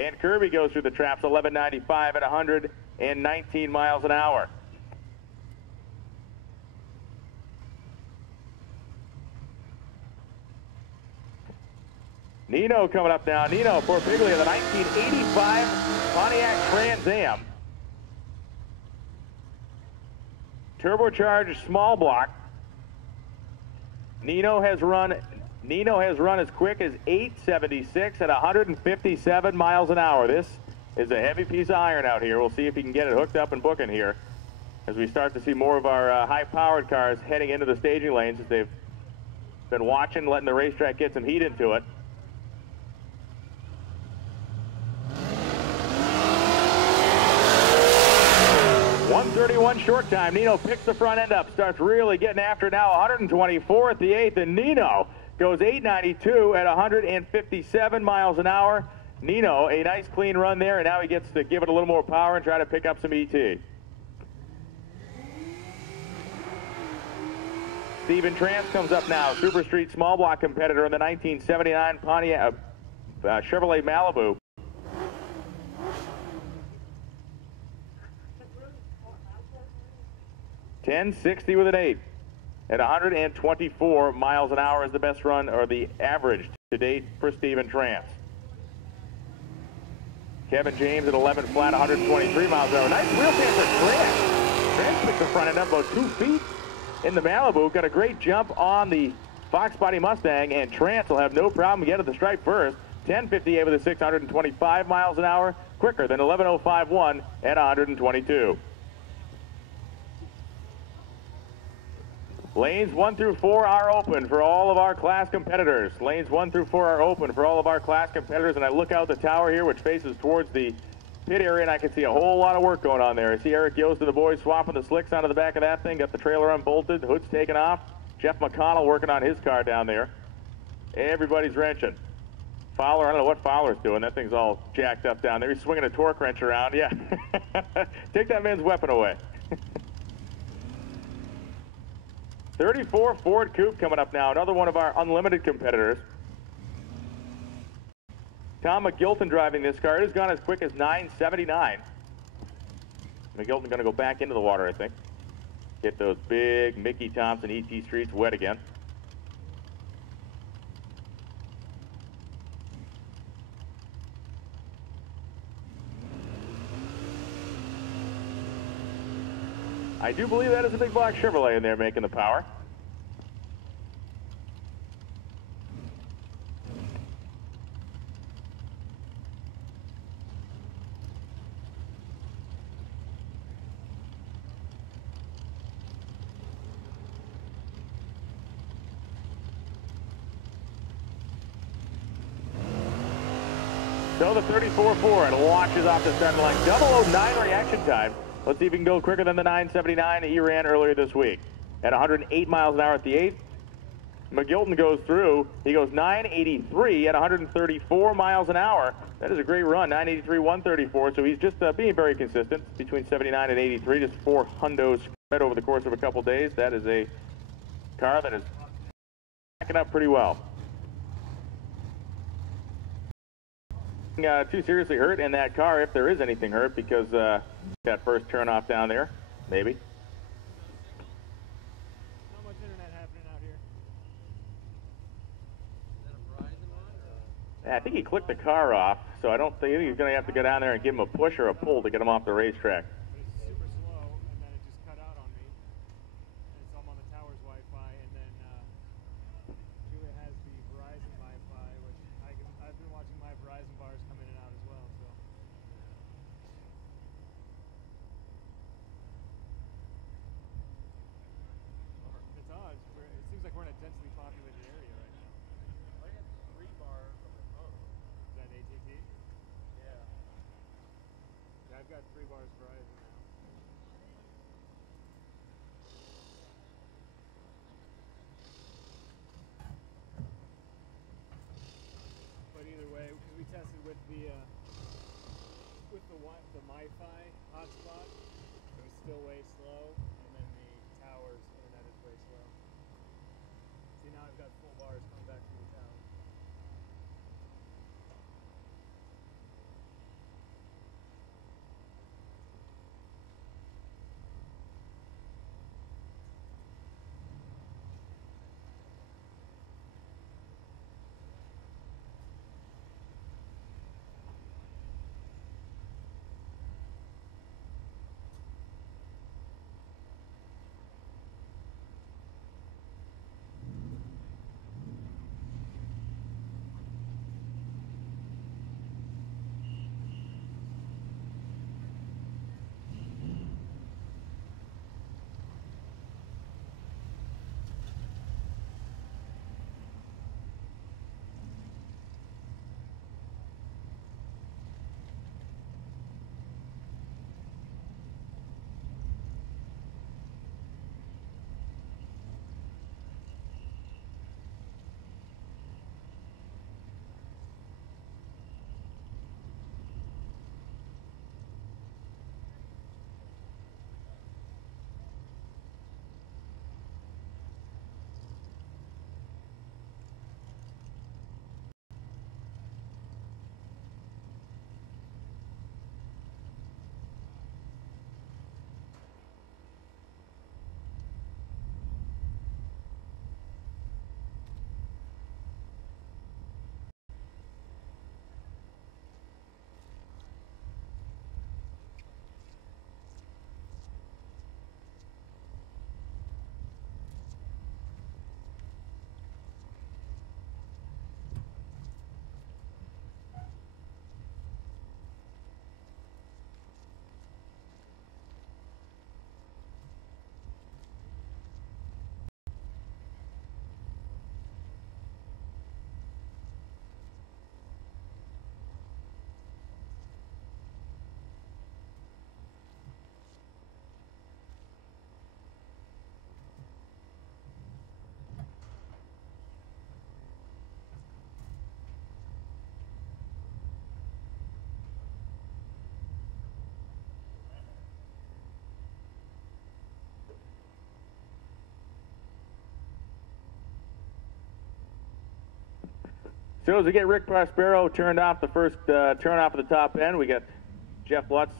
And Kirby goes through the traps 1195 at 119 miles an hour. Nino coming up now. Nino Porpiglia, the 1985 Pontiac Trans Am. Turbocharged small block. Nino has run as quick as 876 at 157 miles an hour. This is a heavy piece of iron out here. We'll see if he can get it hooked up and booking here as we start to see more of our high-powered cars heading into the staging lanes as they've been watching, letting the racetrack get some heat into it. .131 short time. Nino picks the front end up, starts really getting after it now. 124 at the 8th, and Nino goes 892 at 157 miles an hour. Nino, a nice clean run there, and now he gets to give it a little more power and try to pick up some ET. Steven Trance comes up now, Super Street small block competitor in the 1979 Pontiac Chevrolet Malibu. .1060 with an 8 at 124 miles an hour is the best run, or the average to date for Steven Trance. Kevin James at 11 flat, 123 miles an hour. Nice wheel stand for Trance. Trance picks the front end up about 2 feet in the Malibu. Got a great jump on the Fox Body Mustang, and Trance will have no problem getting the stripe first. 1058 with a 625 miles an hour, quicker than 11051 at 122. Lanes 1 through 4 are open for all of our class competitors. Lanes 1 through 4 are open for all of our class competitors, and I look out the tower here, which faces towards the pit area, and I can see a whole lot of work going on there. I see Eric Yost and the boys swapping the slicks onto the back of that thing, got the trailer unbolted, the hood's taken off. Jeff McConnell working on his car down there. Everybody's wrenching. Fowler, I don't know what Fowler's doing. That thing's all jacked up down there. He's swinging a torque wrench around. Yeah. Take that man's weapon away. 34 Ford Coupe coming up now, another one of our unlimited competitors. Tom McGilton driving this car. It has gone as quick as 979. McGilton going to go back into the water, I think. Hit those big Mickey Thompson ET streets wet again. I do believe that is a big block Chevrolet in there making the power. So the 34 Ford launches off the center line. 009 reaction time. Let's see if he can go quicker than the 979 he ran earlier this week. At 108 miles an hour at the 8th. McGilton goes through. He goes 983 at 134 miles an hour. That is a great run, 983, 134. So he's just being very consistent between 79 and 83. Just 4 hundos spread over the course of a couple days. That is a car that is backing up pretty well. Too seriously hurt in that car, if there is anything hurt, because that first turnoff down there, maybe. Not much internet happening out here. Is that a Verizon one? I think he clicked the car off, so I don't think he's going to have to go down there and give him a push or a pull to get him off the racetrack. But it's super slow, and then it just cut out on me. And so I'm on the tower's Wi-Fi, and then Julia has the Verizon Wi-Fi, which I've been watching my Verizon bars come in and out as well. So. It's odd. It seems like we're in a densely populated area right now. I have 3 bars on my phone. Is that AT&T? Yeah. Yeah, I've got 3 bars Verizon now. But either way, because we tested with the MiFi hotspot, it was still way slow, and then the tower's internet is way slow. See, now I've got full bars coming back from the tower. So as we get Rick Prospero turned off the first turn off of the top end, we got Jeff Lutz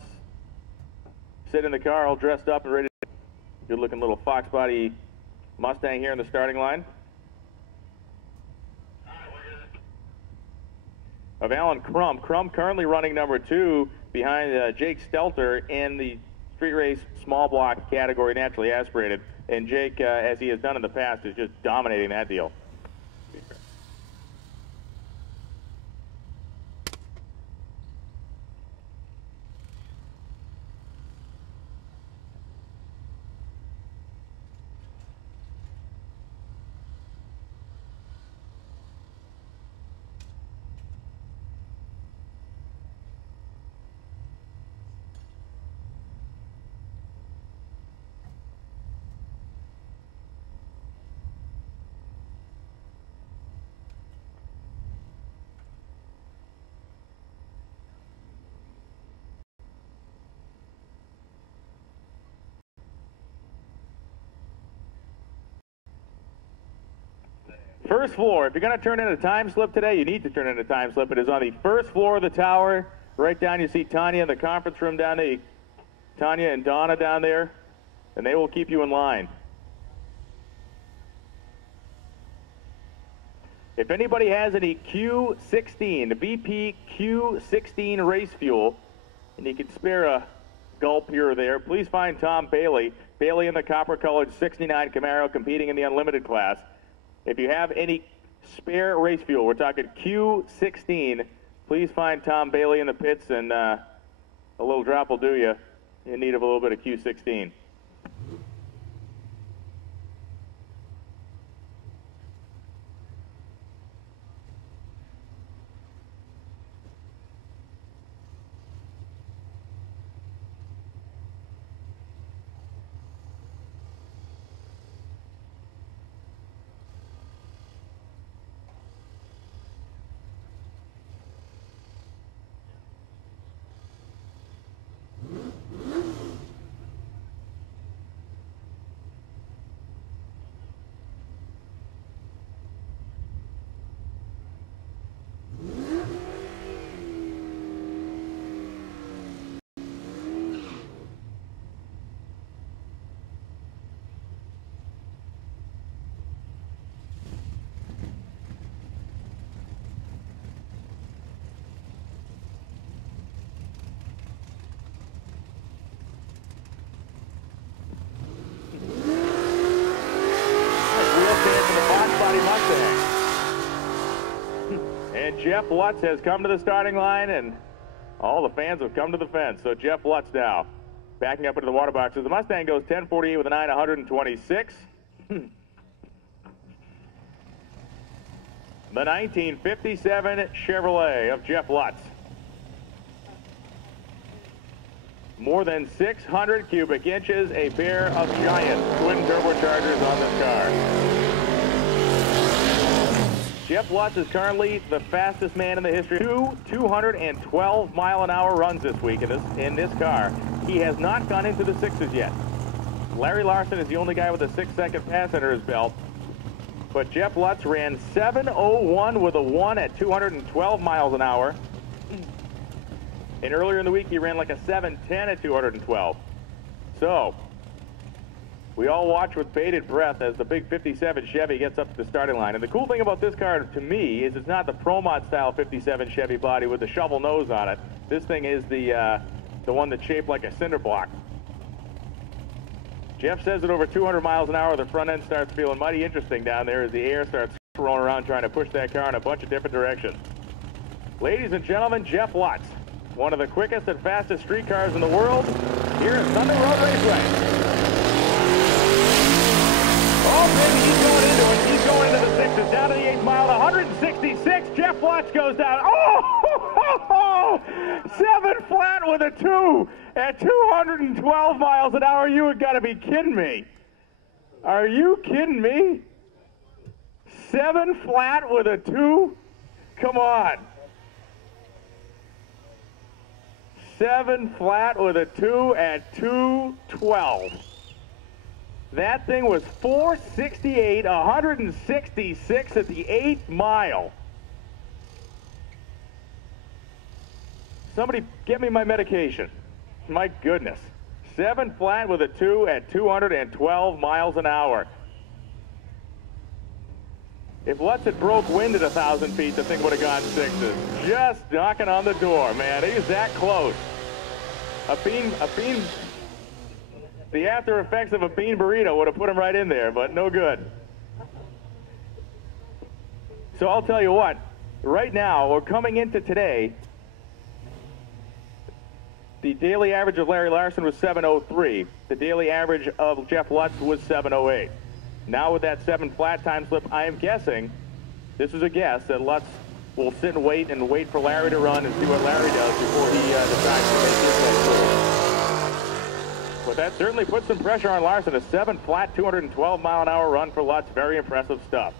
sitting in the car all dressed up and ready to good looking little Fox body Mustang here in the starting line. Of Alan Crump. Crump currently running number 2 behind Jake Stelter in the street race small block category, naturally aspirated. And Jake, as he has done in the past, is just dominating that deal. First floor, if you're going to turn in a time slip today, you need to turn in a time slip. It is on the first floor of the tower. Right down, you see Tanya in the conference room down there. Tanya and Donna down there, and they will keep you in line. If anybody has any Q16, the BP Q16 race fuel, and you can spare a gulp here or there, please find Tom Bailey. Bailey in the copper-colored 69 Camaro competing in the unlimited class. If you have any spare race fuel, we're talking Q16, please find Tom Bailey in the pits, and a little drop will do you in need of a little bit of Q16. And Jeff Lutz has come to the starting line, and all the fans have come to the fence. So Jeff Lutz now backing up into the water boxes. The Mustang goes 10:48 with a 9, 126. The 1957 Chevrolet of Jeff Lutz. More than 600 cubic inches, a pair of giant twin turbochargers on this car. Jeff Lutz is currently the fastest man in the history. 212-mile-an-hour runs this week in this car. He has not gone into the sixes yet. Larry Larson is the only guy with a 6-second pass under his belt. But Jeff Lutz ran 7:01 with a 1 at 212 miles an hour. And earlier in the week, he ran like a 7:10 at 212. So, we all watch with bated breath as the big 57 Chevy gets up to the starting line. And the cool thing about this car, to me, is it's not the Pro Mod style 57 Chevy body with the shovel nose on it. This thing is the one that's shaped like a cinder block. Jeff says that over 200 miles an hour, the front end starts feeling mighty interesting down there as the air starts rolling around trying to push that car in a bunch of different directions. Ladies and gentlemen, Jeff Lutz, one of the quickest and fastest street cars in the world, here at Thunder Road Raceway. Oh, baby, he's going into it. He's going into the sixes, down to the 8th mile, 166. Jeff Lutz goes down. Oh, 7 flat with a 2 at 212 miles an hour. You have got to be kidding me. Are you kidding me? 7 flat with a 2? Come on. 7 flat with a 2 at 212. That thing was 468, 166 at the 8th mile. Somebody get me my medication. My goodness. 7 flat with a 2 at 212 miles an hour. If Lutz had broke wind at 1,000 feet, the thing would have gone 6s. Just knocking on the door, man. He's that close. A bean, the after effects of a bean burrito would have put him right in there, but no good. So I'll tell you what, right now, we're coming into today, the daily average of Larry Larson was 7:03. The daily average of Jeff Lutz was 7:08. Now with that 7 flat time slip, I am guessing, this is a guess, that Lutz will sit and wait for Larry to run and see what Larry does before he decides to make his next move. But that certainly puts some pressure on Larson. A 7 flat, 212 mile an hour run for Lutz. Very impressive stuff.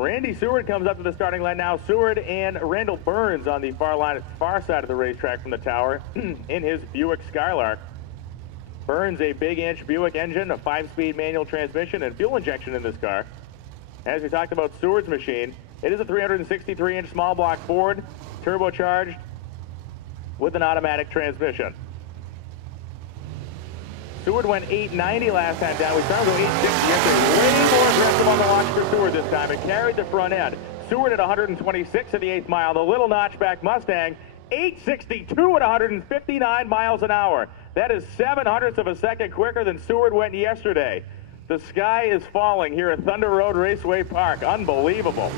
Randy Seward comes up to the starting line now. Seward and Randall Burns on the far side of the racetrack from the tower in his Buick Skylark. Burns, a big inch Buick engine, a 5-speed manual transmission, and fuel injection in this car. As we talked about Seward's machine, it is a 363-inch small block Ford, turbocharged with an automatic transmission. Seward went 890 last time down. We started with 860 yesterday. Way more aggressive on the launch for Seward this time. It carried the front end. Seward at 126 at the 8th mile. The little notchback Mustang, 862 at 159 miles an hour. That is 0.07 of a second quicker than Seward went yesterday. The sky is falling here at Thunder Road Raceway Park. Unbelievable.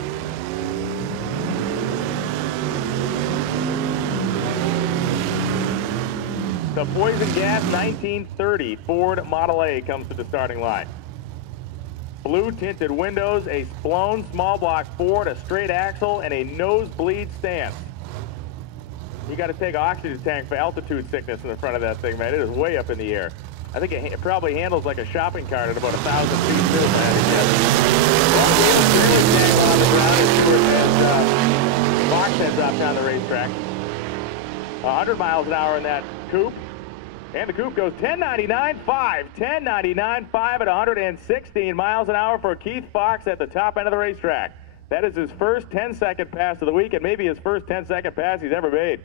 The Poison Gas 1930 Ford Model A comes to the starting line. Blue tinted windows, a blown small block Ford, a straight axle, and a nosebleed stance. You got to take an oxygen tank for altitude sickness in the front of that thing, man. It is way up in the air. I think it probably handles like a shopping cart at about 1,000 feet too, man. On the ground as Fox heads off down the racetrack. 100 miles an hour in that coupe. And the coupe goes 1099.5. 1099.5 at 116 miles an hour for Keith Fox at the top end of the racetrack. That is his first 10-second pass of the week, and maybe his first 10-second pass he's ever made.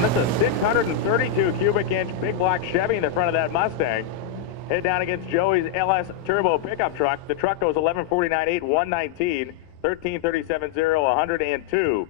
That's a 632 cubic inch big block Chevy in the front of that Mustang. Head down against Joey's LS Turbo pickup truck. The truck goes 11:49.8, 119, 13:37.0, 102.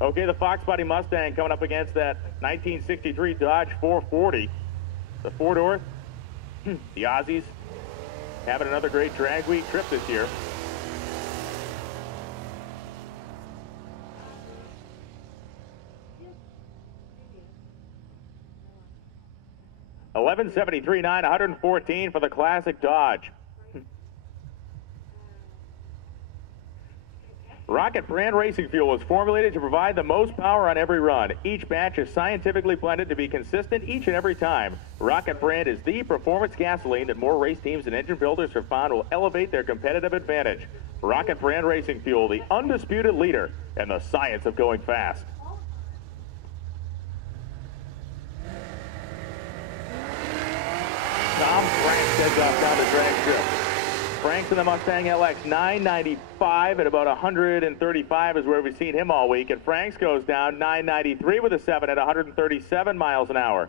Okay, the Fox Body Mustang coming up against that 1963 Dodge 440. The four-door, the Aussies having another great drag week trip this year. 11.73.9, 114 for the Classic Dodge. Rocket Brand Racing Fuel was formulated to provide the most power on every run. Each batch is scientifically blended to be consistent each and every time. Rocket Brand is the performance gasoline that more race teams and engine builders have found will elevate their competitive advantage. Rocket Brand Racing Fuel, the undisputed leader in the science of going fast. Tom Franks heads off down the drag strip. Franks in the Mustang LX 995 at about 135 is where we've seen him all week. And Franks goes down 993 with a 7 at 137 miles an hour.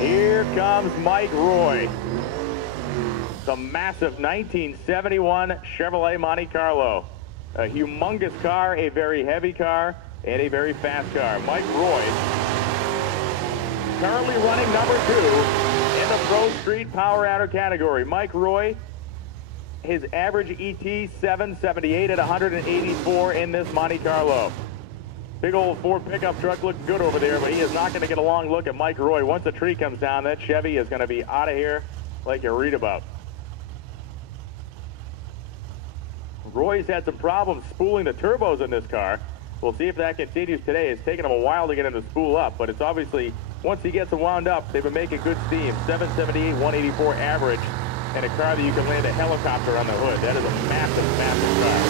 Here comes Mike Roy. The massive 1971 Chevrolet Monte Carlo. A humongous car, a very heavy car, and a very fast car. Mike Roy, currently running number 2 in the Pro Street Power Adder category. Mike Roy, his average ET 778 at 184 in this Monte Carlo. Big old Ford pickup truck looked good over there, but he is not going to get a long look at Mike Roy. Once the tree comes down, that Chevy is going to be out of here like you read about. Roy's had some problems spooling the turbos in this car. We'll see if that continues today. It's taken him a while to get him to spool up, but it's obviously, once he gets them wound up, they've been making good steam. 778, 184 average, and a car that you can land a helicopter on the hood. That is a massive, massive car.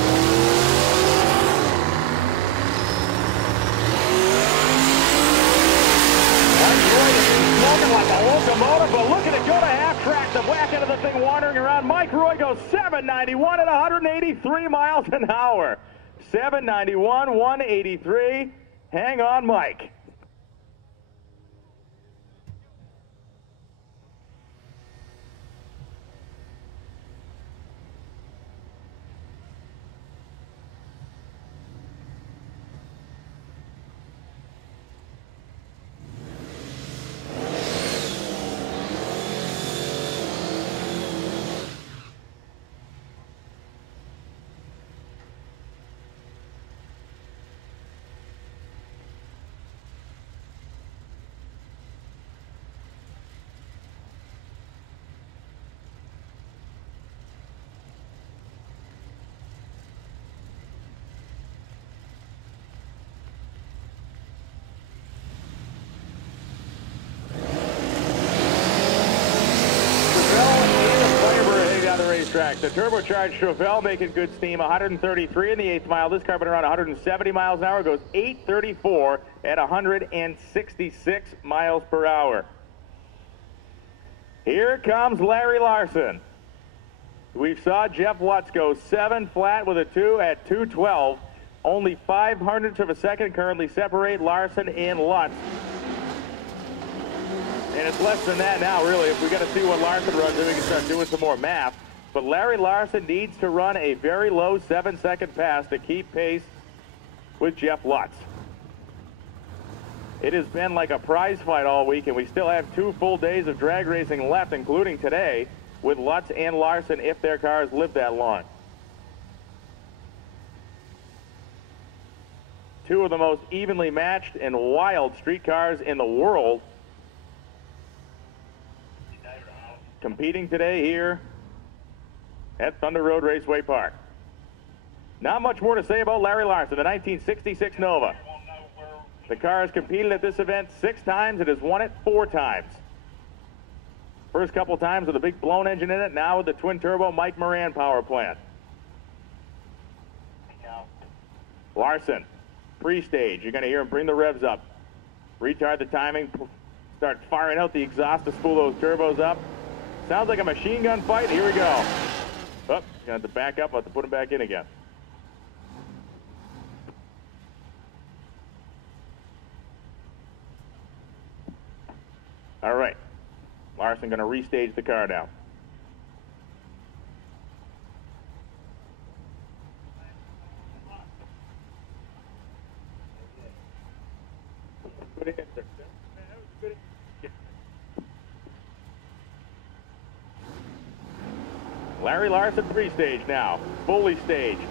Smoking like a locomotive, but look at it go to half track. The back end of the thing wandering around. Mike Roy goes 791 at 183 miles an hour. 791, 183. Hang on, Mike. Track. The turbocharged Chevelle making good steam, 133 in the 8th mile. This car been around 170 miles an hour, goes 834 at 166 miles per hour. Here comes Larry Larson. We saw Jeff Lutz go 7 flat with a 2 at 212. Only 0.05 of a second currently separate Larson and Lutz. And it's less than that now, really. If we got to see what Larson runs, then we can start doing some more math. But Larry Larson needs to run a very low 7-second pass to keep pace with Jeff Lutz. It has been like a prize fight all week, and we still have 2 full days of drag racing left, including today, with Lutz and Larson if their cars live that long. 2 of the most evenly matched and wild street cars in the world competing today here at Thunder Road Raceway Park. Not much more to say about Larry Larson, the 1966 Nova. The car has competed at this event 6 times. It has won it 4 times. First couple times with a big blown engine in it, now with the twin-turbo Mike Moran power plant. Larson, pre-stage. You're going to hear him bring the revs up. Retard the timing, start firing out the exhaust to spool those turbos up. Sounds like a machine gun fight. Here we go. Oh, gonna have to back up. I'll have to put him back in again. All right. Larson gonna restage the car now. Larry Larson pre-stage now, fully staged. Here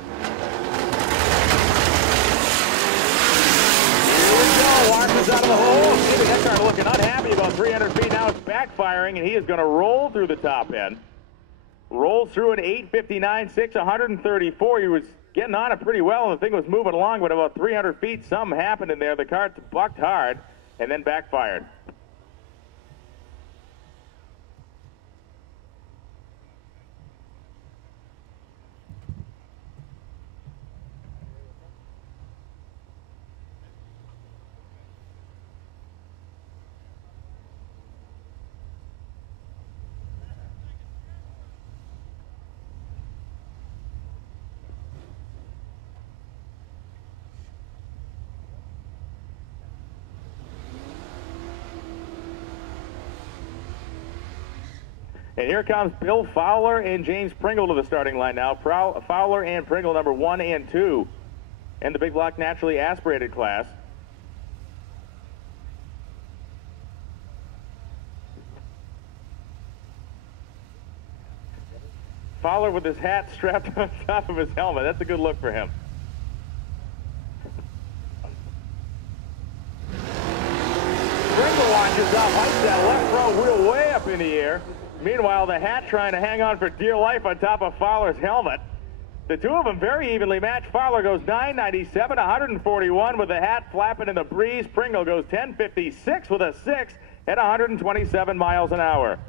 we go, Larson's out of the hole. Stevie Eckhardt looking unhappy about 300 feet. Now it's backfiring, and he is going to roll through the top end. Rolls through an 8:59.6, 134. He was getting on it pretty well, and the thing was moving along, but about 300 feet, something happened in there. The car bucked hard and then backfired. And here comes Bill Fowler and James Pringle to the starting line now. Fowler and Pringle, number 1 and 2 in the big block naturally aspirated class. Fowler with his hat strapped on top of his helmet. That's a good look for him. Pringle launches off, hikes that left front wheel way up in the air. Meanwhile, the hat trying to hang on for dear life on top of Fowler's helmet. The two of them very evenly matched. Fowler goes 997, 141 with the hat flapping in the breeze. Pringle goes 1056 with a 6 at 127 miles an hour.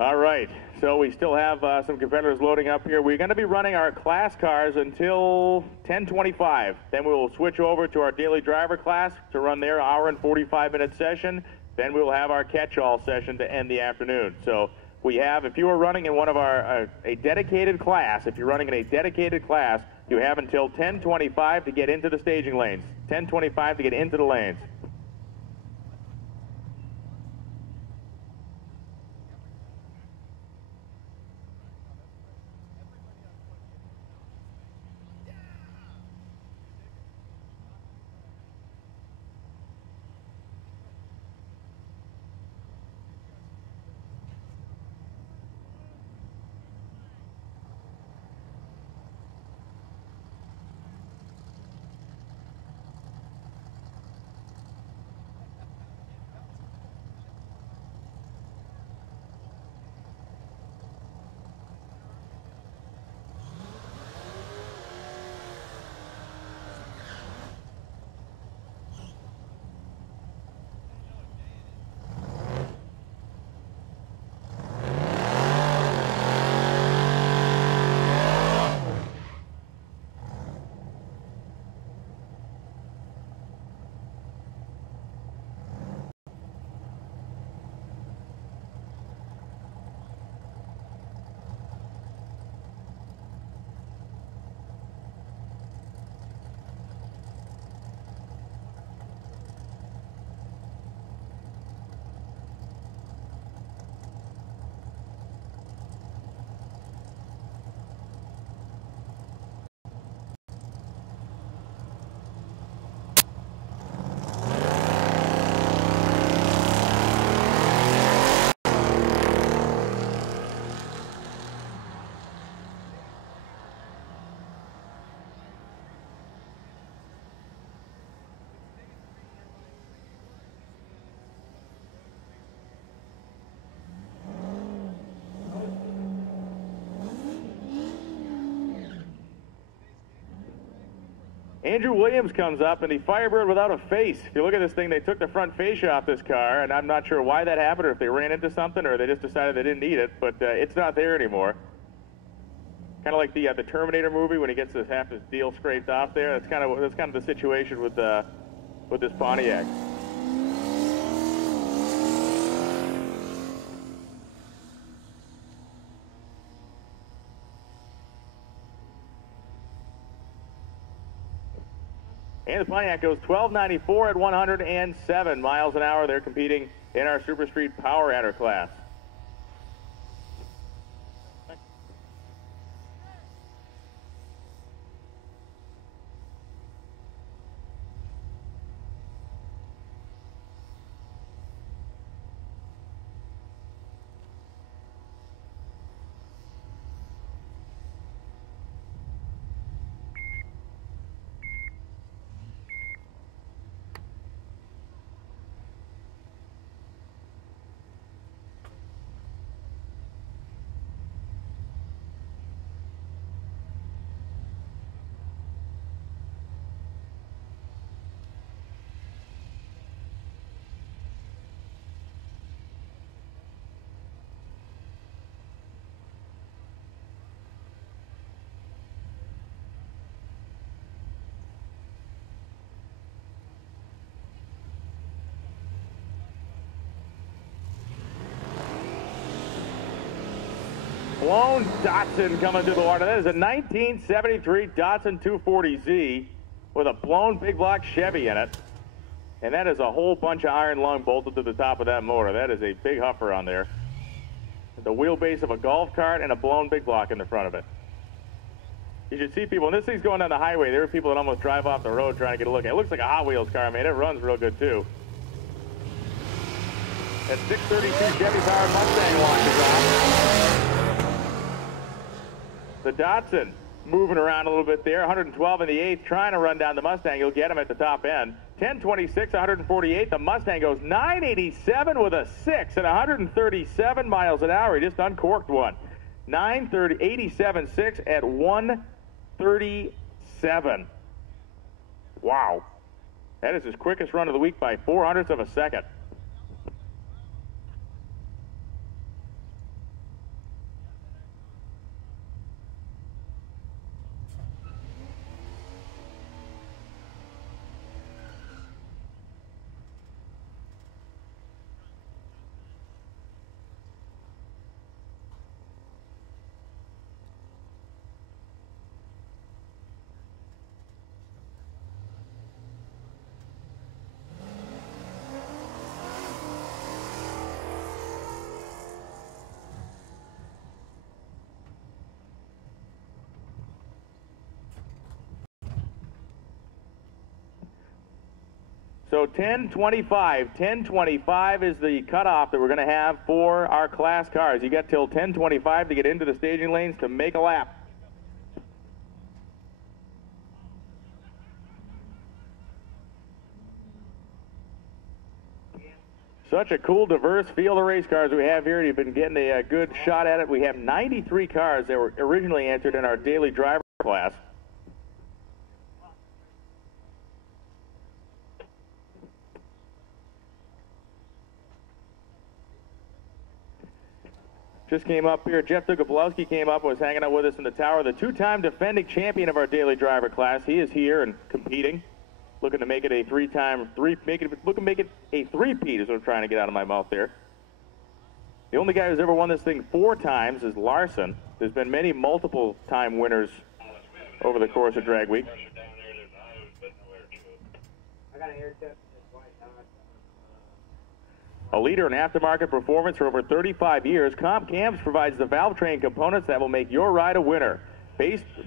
All right, so we still have some competitors loading up here. We're going to be running our class cars until 10:25. Then we will switch over to our daily driver class to run their hour and 45-minute session. Then we will have our catch-all session to end the afternoon. So we have, if you are running in one of our a dedicated class, if you're running in a dedicated class, you have until 10:25 to get into the staging lanes. 10:25 to get into the lanes. Andrew Williams comes up in the Firebird without a face. If you look at this thing, they took the front fascia off this car, and I'm not sure why that happened, or if they ran into something, or they just decided they didn't need it, but it's not there anymore. Kind of like the Terminator movie when he gets half his deal scraped off there. That's kind of the situation with this Pontiac. And the Pontiac goes 1294 at 107 miles an hour. They're competing in our Super Street Power Adder class. Blown Datsun coming through the water. That is a 1973 Datsun 240Z with a blown big block Chevy in it. And that is a whole bunch of iron lung bolted to the top of that motor. That is a big huffer on there. The wheelbase of a golf cart and a blown big block in the front of it. You should see people, and this thing's going down the highway. There are people that almost drive off the road trying to get a look at it. It looks like a Hot Wheels car, man. It runs real good, too. That 632 Chevy powered Mustang launches off. The Datsun moving around a little bit there. 112 in the 8th, trying to run down the Mustang. You'll get him at the top end. 1026, 148. The Mustang goes 987 with a 6 at 137 miles an hour. He just uncorked one. 87.6 at 137. Wow. That is his quickest run of the week by 0.04 of a second. So 10:25 is the cutoff that we're going to have for our class cars. You got till 10:25 to get into the staging lanes to make a lap. Such a cool, diverse field of race cars we have here. You've been getting a good shot at it. We have 93 cars that were originally entered in our daily driver class. Just came up here. Jeff Dugoblowski came up and was hanging out with us in the tower. The two-time defending champion of our daily driver class. He is here and competing, looking to make it a make it a three-peat is what I'm trying to get out of my mouth there. The only guy who's ever won this thing 4 times is Larson. There's been many multiple-time winners over the course of drag week. I got a haircut. A leader in aftermarket performance for over 35 years, Comp Cams provides the valve train components that will make your ride a winner.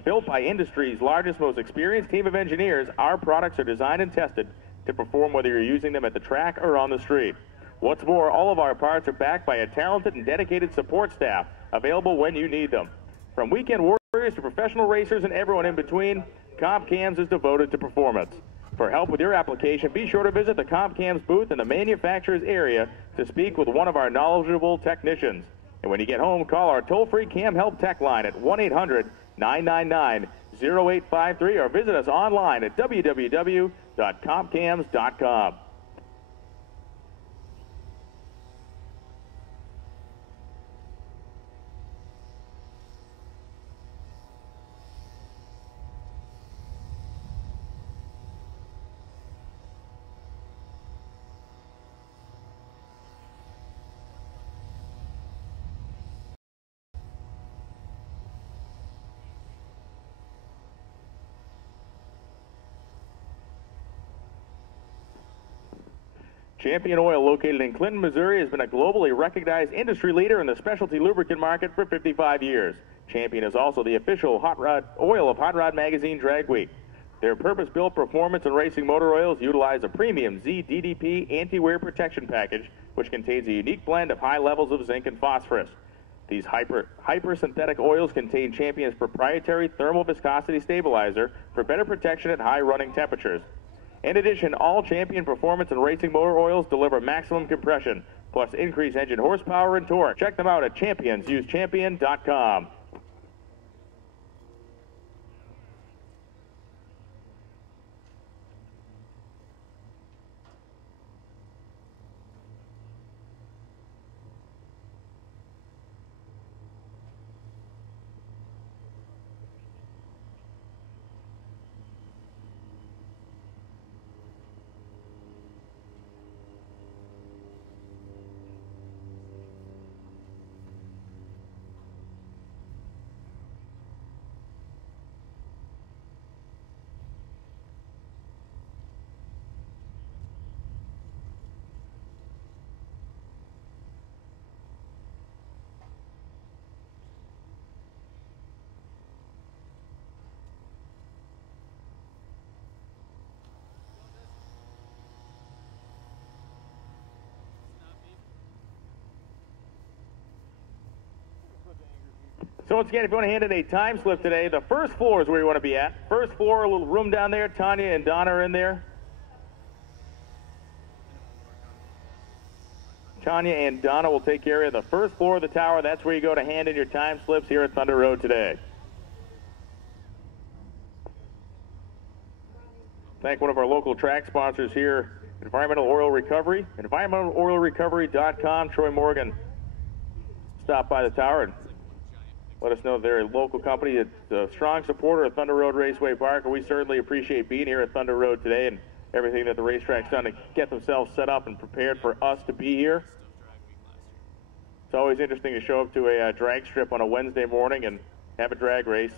Built by industry's largest, most experienced team of engineers, our products are designed and tested to perform whether you're using them at the track or on the street. What's more, all of our parts are backed by a talented and dedicated support staff, available when you need them. From weekend warriors to professional racers and everyone in between, Comp Cams is devoted to performance. For help with your application, be sure to visit the Comp Cams booth in the manufacturer's area to speak with one of our knowledgeable technicians. And when you get home, call our toll-free Cam Help Tech line at 1-800-999-0000. 0853 or visit us online at www.compcams.com. Champion Oil, located in Clinton, Missouri, has been a globally recognized industry leader in the specialty lubricant market for 55 years. Champion is also the official hot rod oil of Hot Rod Magazine Drag Week. Their purpose-built performance and racing motor oils utilize a premium ZDDP anti-wear protection package, which contains a unique blend of high levels of zinc and phosphorus. These hyper-synthetic oils contain Champion's proprietary thermal viscosity stabilizer for better protection at high running temperatures. In addition, all Champion performance and racing motor oils deliver maximum compression, plus increased engine horsepower and torque. Check them out at champions.usechampion.com. So once again, if you want to hand in a time slip today, the first floor is where you want to be at. First floor, a little room down there. Tanya and Donna are in there. Tanya and Donna will take care of the first floor of the tower. That's where you go to hand in your time slips here at Thunder Road today. Thank one of our local track sponsors here, Environmental Oil Recovery. EnvironmentalOilRecovery.com. Troy Morgan stopped by the tower and let us know they're a local company that's a strong supporter of Thunder Road Raceway Park, and we certainly appreciate being here at Thunder Road today and everything that the racetrack's done to get themselves set up and prepared for us to be here. It's always interesting to show up to a drag strip on a Wednesday morning and have a drag race.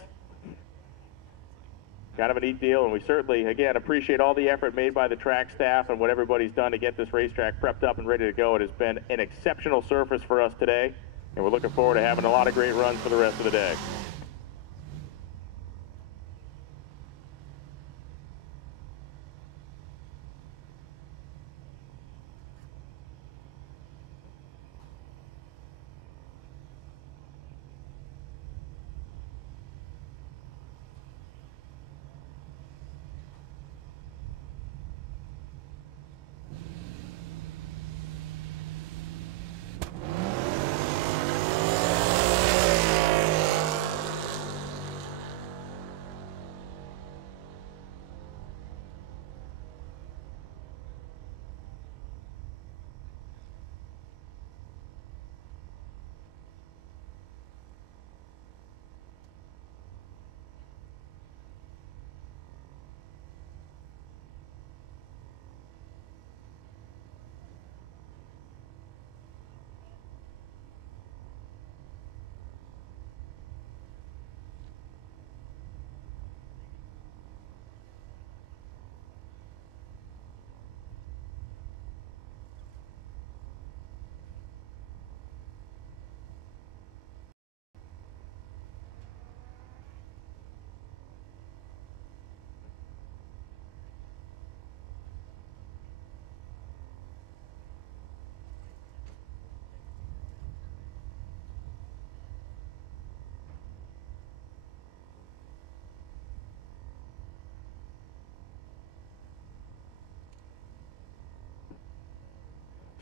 Kind of a neat deal, and we certainly, again, appreciate all the effort made by the track staff and what everybody's done to get this racetrack prepped up and ready to go. It has been an exceptional surface for us today, and we're looking forward to having a lot of great runs for the rest of the day.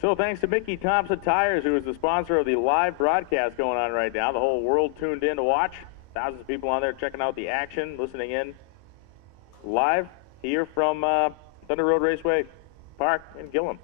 So thanks to Mickey Thompson Tires, who is the sponsor of the live broadcast going on right now. The whole world tuned in to watch. Thousands of people on there checking out the action, listening in live here from Thunder Road Raceway Park in Gillam.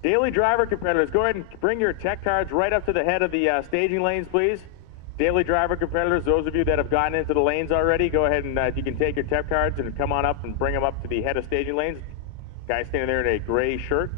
Daily driver competitors, go ahead and bring your tech cards right up to the head of the staging lanes, please. Daily driver competitors, those of you that have gotten into the lanes already, go ahead and you can take your tech cards and come on up and bring them up to the head of staging lanes. Guy standing there in a gray shirt.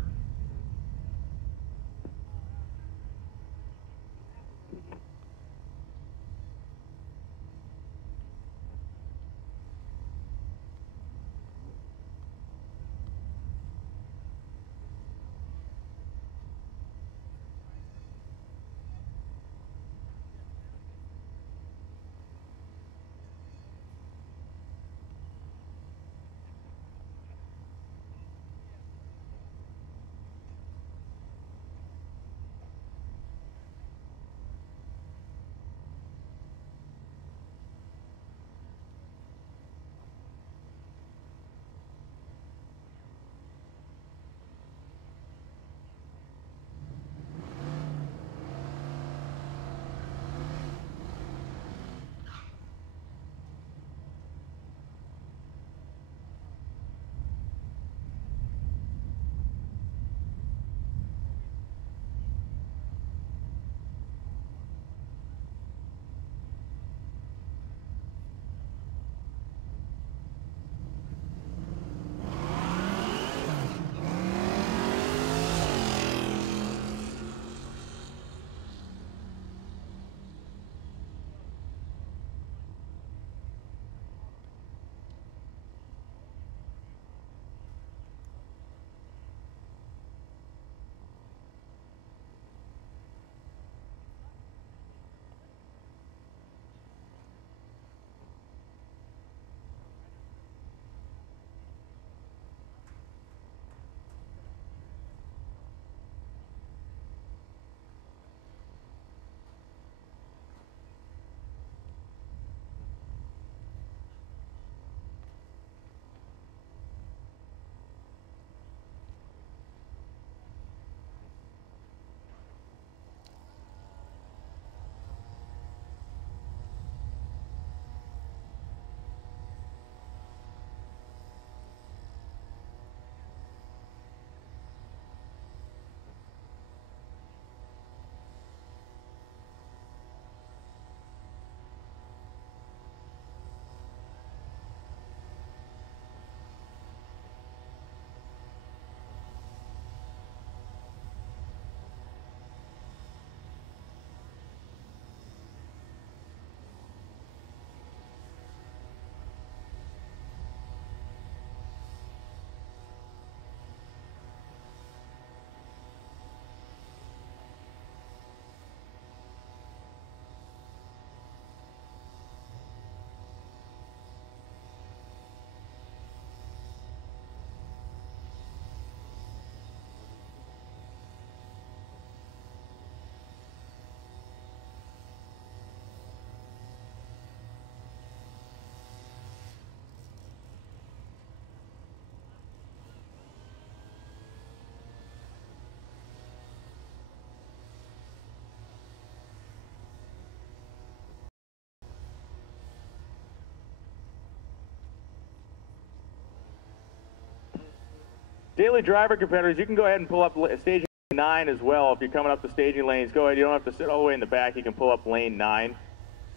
Daily driver competitors, you can go ahead and pull up staging 9 as well. If you're coming up the staging lanes, go ahead. You don't have to sit all the way in the back. You can pull up lane 9.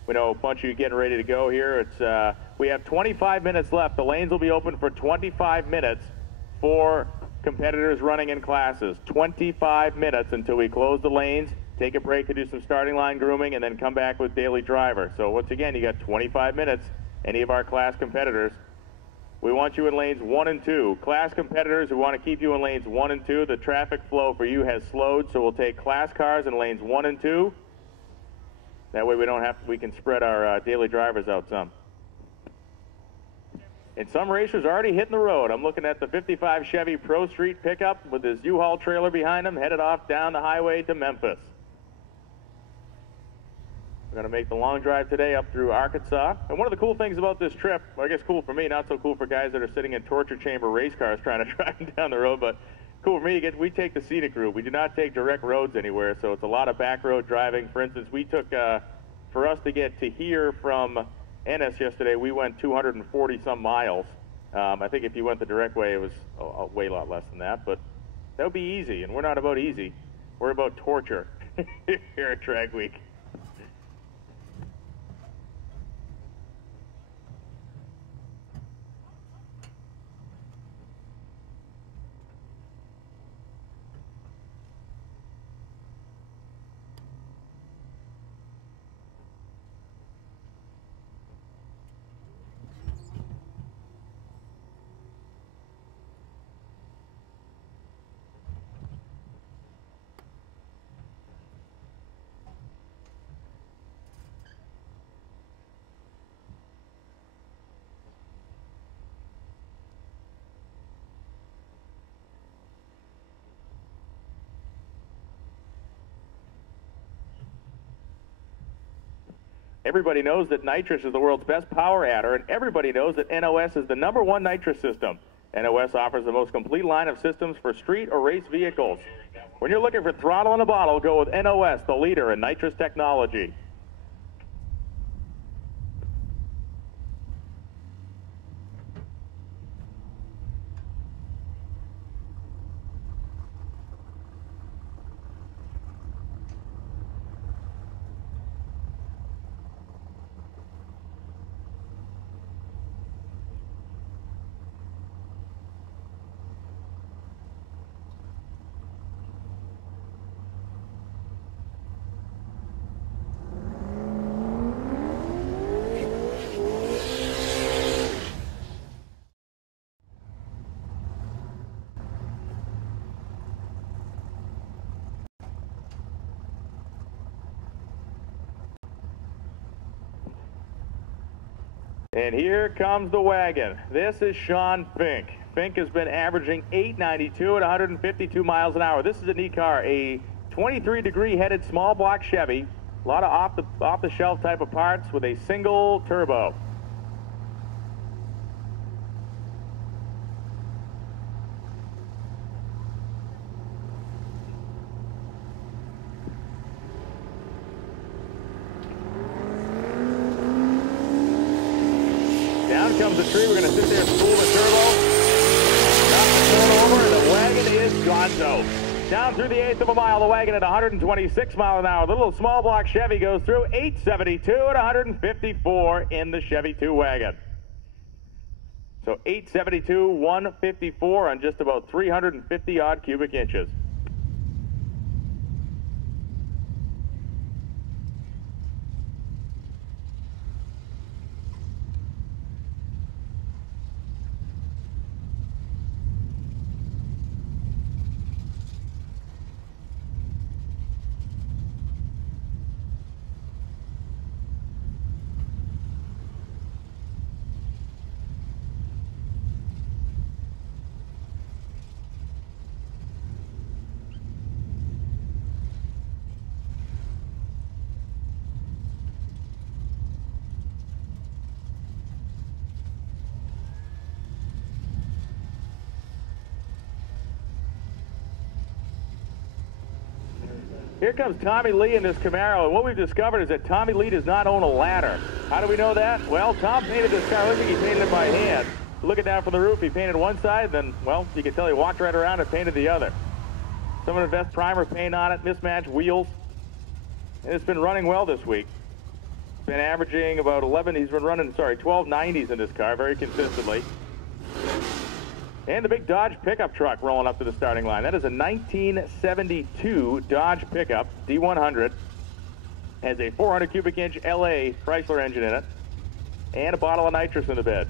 We know a bunch of you getting ready to go here. It's we have 25 minutes left. The lanes will be open for 25 minutes for competitors running in classes. 25 minutes until we close the lanes, take a break to do some starting line grooming, and then come back with daily driver. So once again, you got 25 minutes, any of our class competitors. We want you in lanes 1 and 2. Class competitors, we want to keep you in lanes 1 and 2. The traffic flow for you has slowed, so we'll take class cars in lanes 1 and 2. That way we can spread our daily drivers out some. And some racers are already hitting the road. I'm looking at the 55 Chevy Pro Street pickup with his U-Haul trailer behind him, headed off down the highway to Memphis. We're going to make the long drive today up through Arkansas. And one of the cool things about this trip, well, I guess cool for me, not so cool for guys that are sitting in torture chamber race cars trying to drive them down the road, but cool for me, we take the scenic route. We do not take direct roads anywhere, so it's a lot of back road driving. For instance, we took, for us to get to here from Ennis yesterday, we went 240 some miles. I think if you went the direct way, it was a way lot less than that, but that would be easy, and we're not about easy. We're about torture here at Drag Week. Everybody knows that nitrous is the world's best power adder, and everybody knows that NOS is the #1 nitrous system. NOS offers the most complete line of systems for street or race vehicles. When you're looking for throttle in a bottle, go with NOS, the leader in nitrous technology. And here comes the wagon. This is Sean Fink. Fink has been averaging 892 at 152 miles an hour. This is a neat car, a 23-degree headed small block Chevy. A lot of off-the-shelf type of parts with a single turbo. Down comes the tree. We're going to sit there and spool the turbo. Drop the turbo over, and the wagon is gonzo. Down through the 1/8 of a mile, the wagon at 126 miles an hour. The little small block Chevy goes through 872 at 154 in the Chevy 2 wagon. So 872, 154 on just about 350 odd cubic inches. Here comes Tommy Lee in this Camaro, and what we've discovered is that Tommy Lee does not own a ladder. How do we know that? Well, Tom painted this car. Looks like he painted it by hand. looking down from the roof, he painted one side, then, well, you can tell he walked right around and painted the other. Some of the best primer paint on it, mismatched wheels. And it's been running well this week. Been averaging about 12 90s in this car very consistently. And the big Dodge pickup truck rolling up to the starting line. That is a 1972 Dodge pickup, D100. Has a 400 cubic inch LA Chrysler engine in it. And a bottle of nitrous in the bed.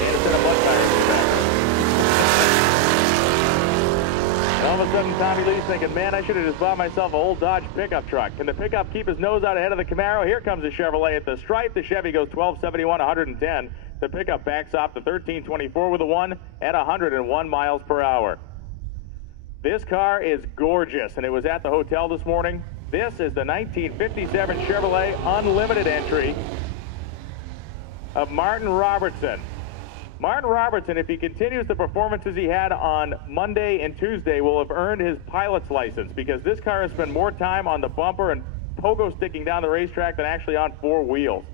And a set of mud tires in the back. And all of a sudden, Tommy Lee's thinking, man, I should have just bought myself an old Dodge pickup truck. Can the pickup keep his nose out ahead of the Camaro? Here comes the Chevrolet at the stripe. The Chevy goes 1271, 110. The pickup backs off the 1324 with a 1 at 101 miles per hour. This car is gorgeous, and it was at the hotel this morning. This is the 1957 Chevrolet Unlimited entry of Martin Robertson. Martin Robertson, if he continues the performances he had on Monday and Tuesday, will have earned his pilot's license, because this car has spent more time on the bumper and pogo sticking down the racetrack than actually on four wheels.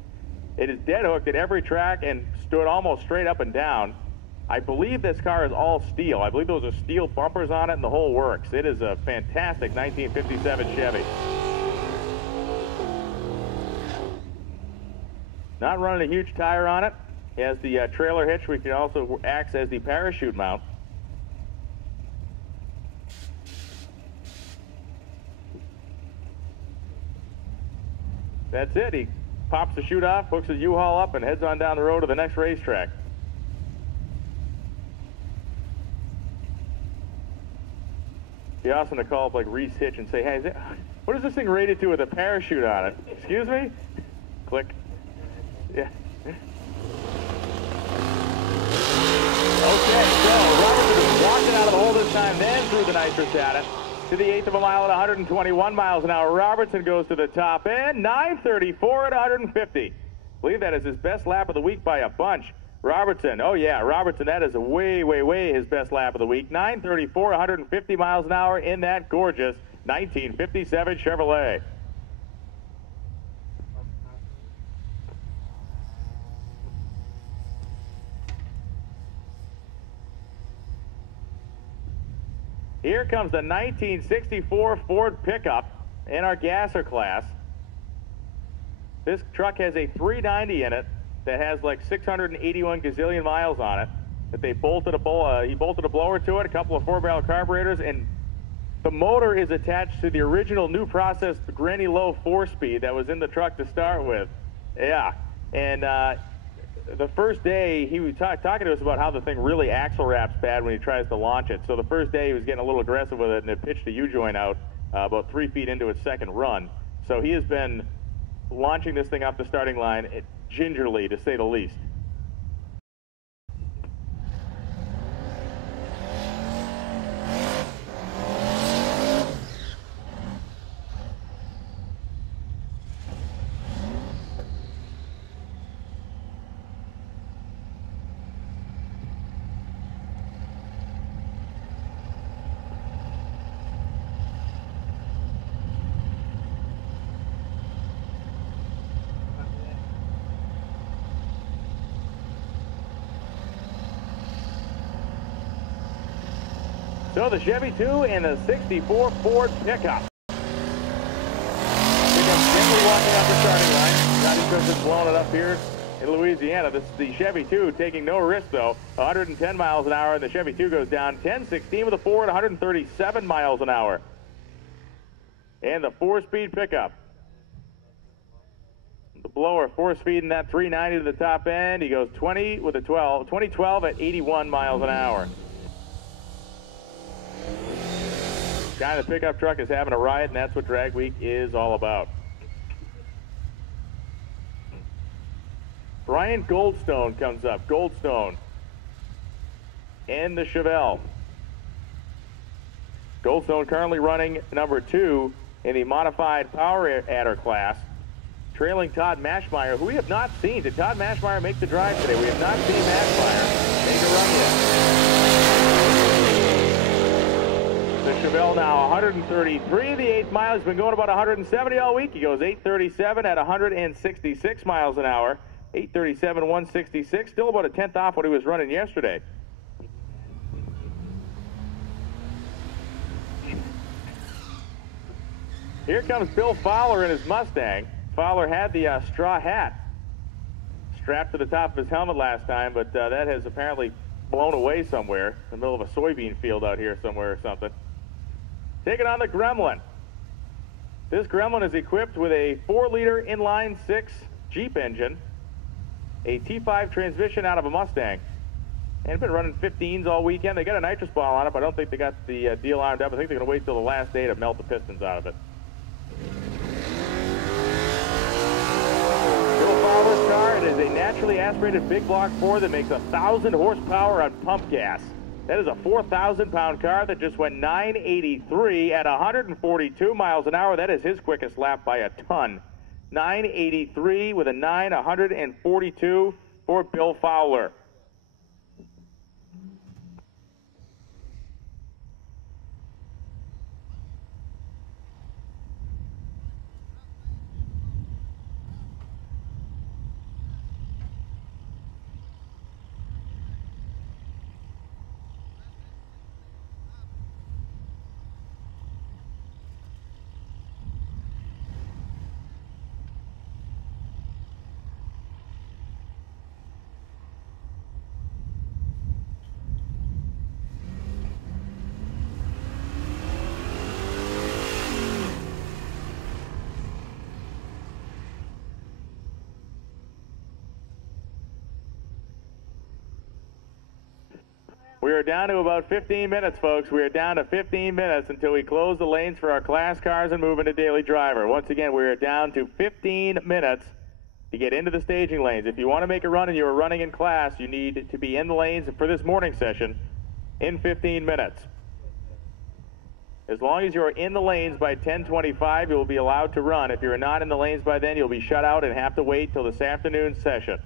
It is dead hooked at every track and stood almost straight up and down. I believe this car is all steel. I believe those are steel bumpers on it and the whole works. It is a fantastic 1957 Chevy. Not running a huge tire on it. It has the trailer hitch, which also acts as the parachute mount. That's it. He pops the chute off, hooks his U-Haul up, and heads on down the road to the next racetrack. Be awesome to call up like Reese Hitch and say, hey, what is this thing rated to with a parachute on it? Excuse me? Click. Yeah. Okay, so Robertson is walking out of the hole this time, then threw the nitrous at it. To the eighth of a mile at 121 miles an hour. Robertson goes to the top end, 934 at 150. I believe that is his best lap of the week by a bunch. Robertson, oh yeah, Robertson, that is way his best lap of the week. 934, 150 miles an hour in that gorgeous 1957 Chevrolet. Here comes the 1964 Ford pickup in our gasser class. This truck has a 390 in it that has like 681 gazillion miles on it. That they bolted he bolted a blower to it, a couple of 4-barrel carburetors, and the motor is attached to the original new processed Granny Low 4-speed that was in the truck to start with. Yeah, and the first day he was talking to us about how the thing really axle wraps bad when he tries to launch it. So the first day he was getting a little aggressive with it, and it pitched the U-joint out about 3 feet into its second run. So he has been launching this thing off the starting line gingerly, to say the least. So the Chevy 2 and the 64 Ford pickup. Pickup gently walking off the starting line. Not because it's blowing it up here in Louisiana. This is the Chevy 2 taking no risk though. 110 miles an hour, and the Chevy 2 goes down 10-16 with a Ford, 137 miles an hour. And the 4-speed pickup. The blower 4-speed in that 390 to the top end. He goes 2012 at 81 miles an hour. Guy in the pickup truck is having a riot, and that's what Drag Week is all about. Brian Goldstone comes up. Goldstone and the Chevelle. Goldstone currently running number 2 in the modified power adder class, trailing Todd Maschmeyer, who we have not seen. Did Todd Maschmeyer make the drive today? We have not seen Maschmeyer make a run yet. The Chevelle now 133 the 8th mile. He's been going about 170 all week. He goes 837 at 166 miles an hour. 8:37, 166. Still about a tenth off what he was running yesterday. Here comes Bill Fowler in his Mustang. Fowler had the straw hat strapped to the top of his helmet last time, but that has apparently blown away somewhere in the middle of a soybean field out here somewhere or something. Taking on the Gremlin. This Gremlin is equipped with a 4-liter inline-6 Jeep engine, a T5 transmission out of a Mustang, and been running 15s all weekend. They got a nitrous ball on it, but I don't think they got the deal ironed up. I think they're going to wait till the last day to melt the pistons out of it. Bill Fowler's car, it is a naturally aspirated big block 4 that makes 1,000 horsepower on pump gas. That is a 4,000-pound car that just went 983 at 142 miles an hour. That is his quickest lap by a ton. 983 with a 142 for Bill Fowler. We are down to about 15 minutes, folks. We are down to 15 minutes until we close the lanes for our class cars and move into daily driver. Once again, we are down to 15 minutes to get into the staging lanes. If you want to make a run and you are running in class, you need to be in the lanes for this morning session in 15 minutes. As long as you're in the lanes by 10:25, you will be allowed to run. If you're not in the lanes by then, you'll be shut out and have to wait till this afternoon's session.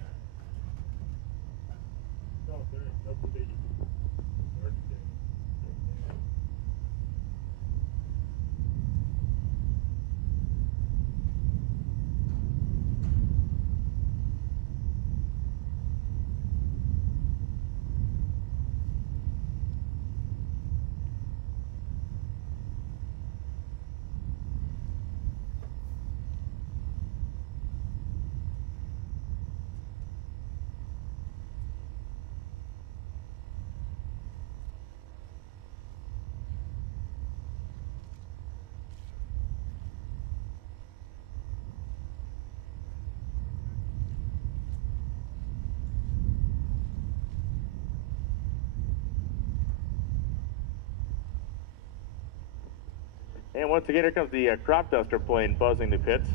And once again, here comes the crop duster plane buzzing the pits.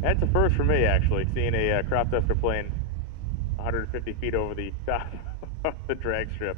That's a first for me, actually, seeing a crop duster plane 150 feet over the top of the drag strip.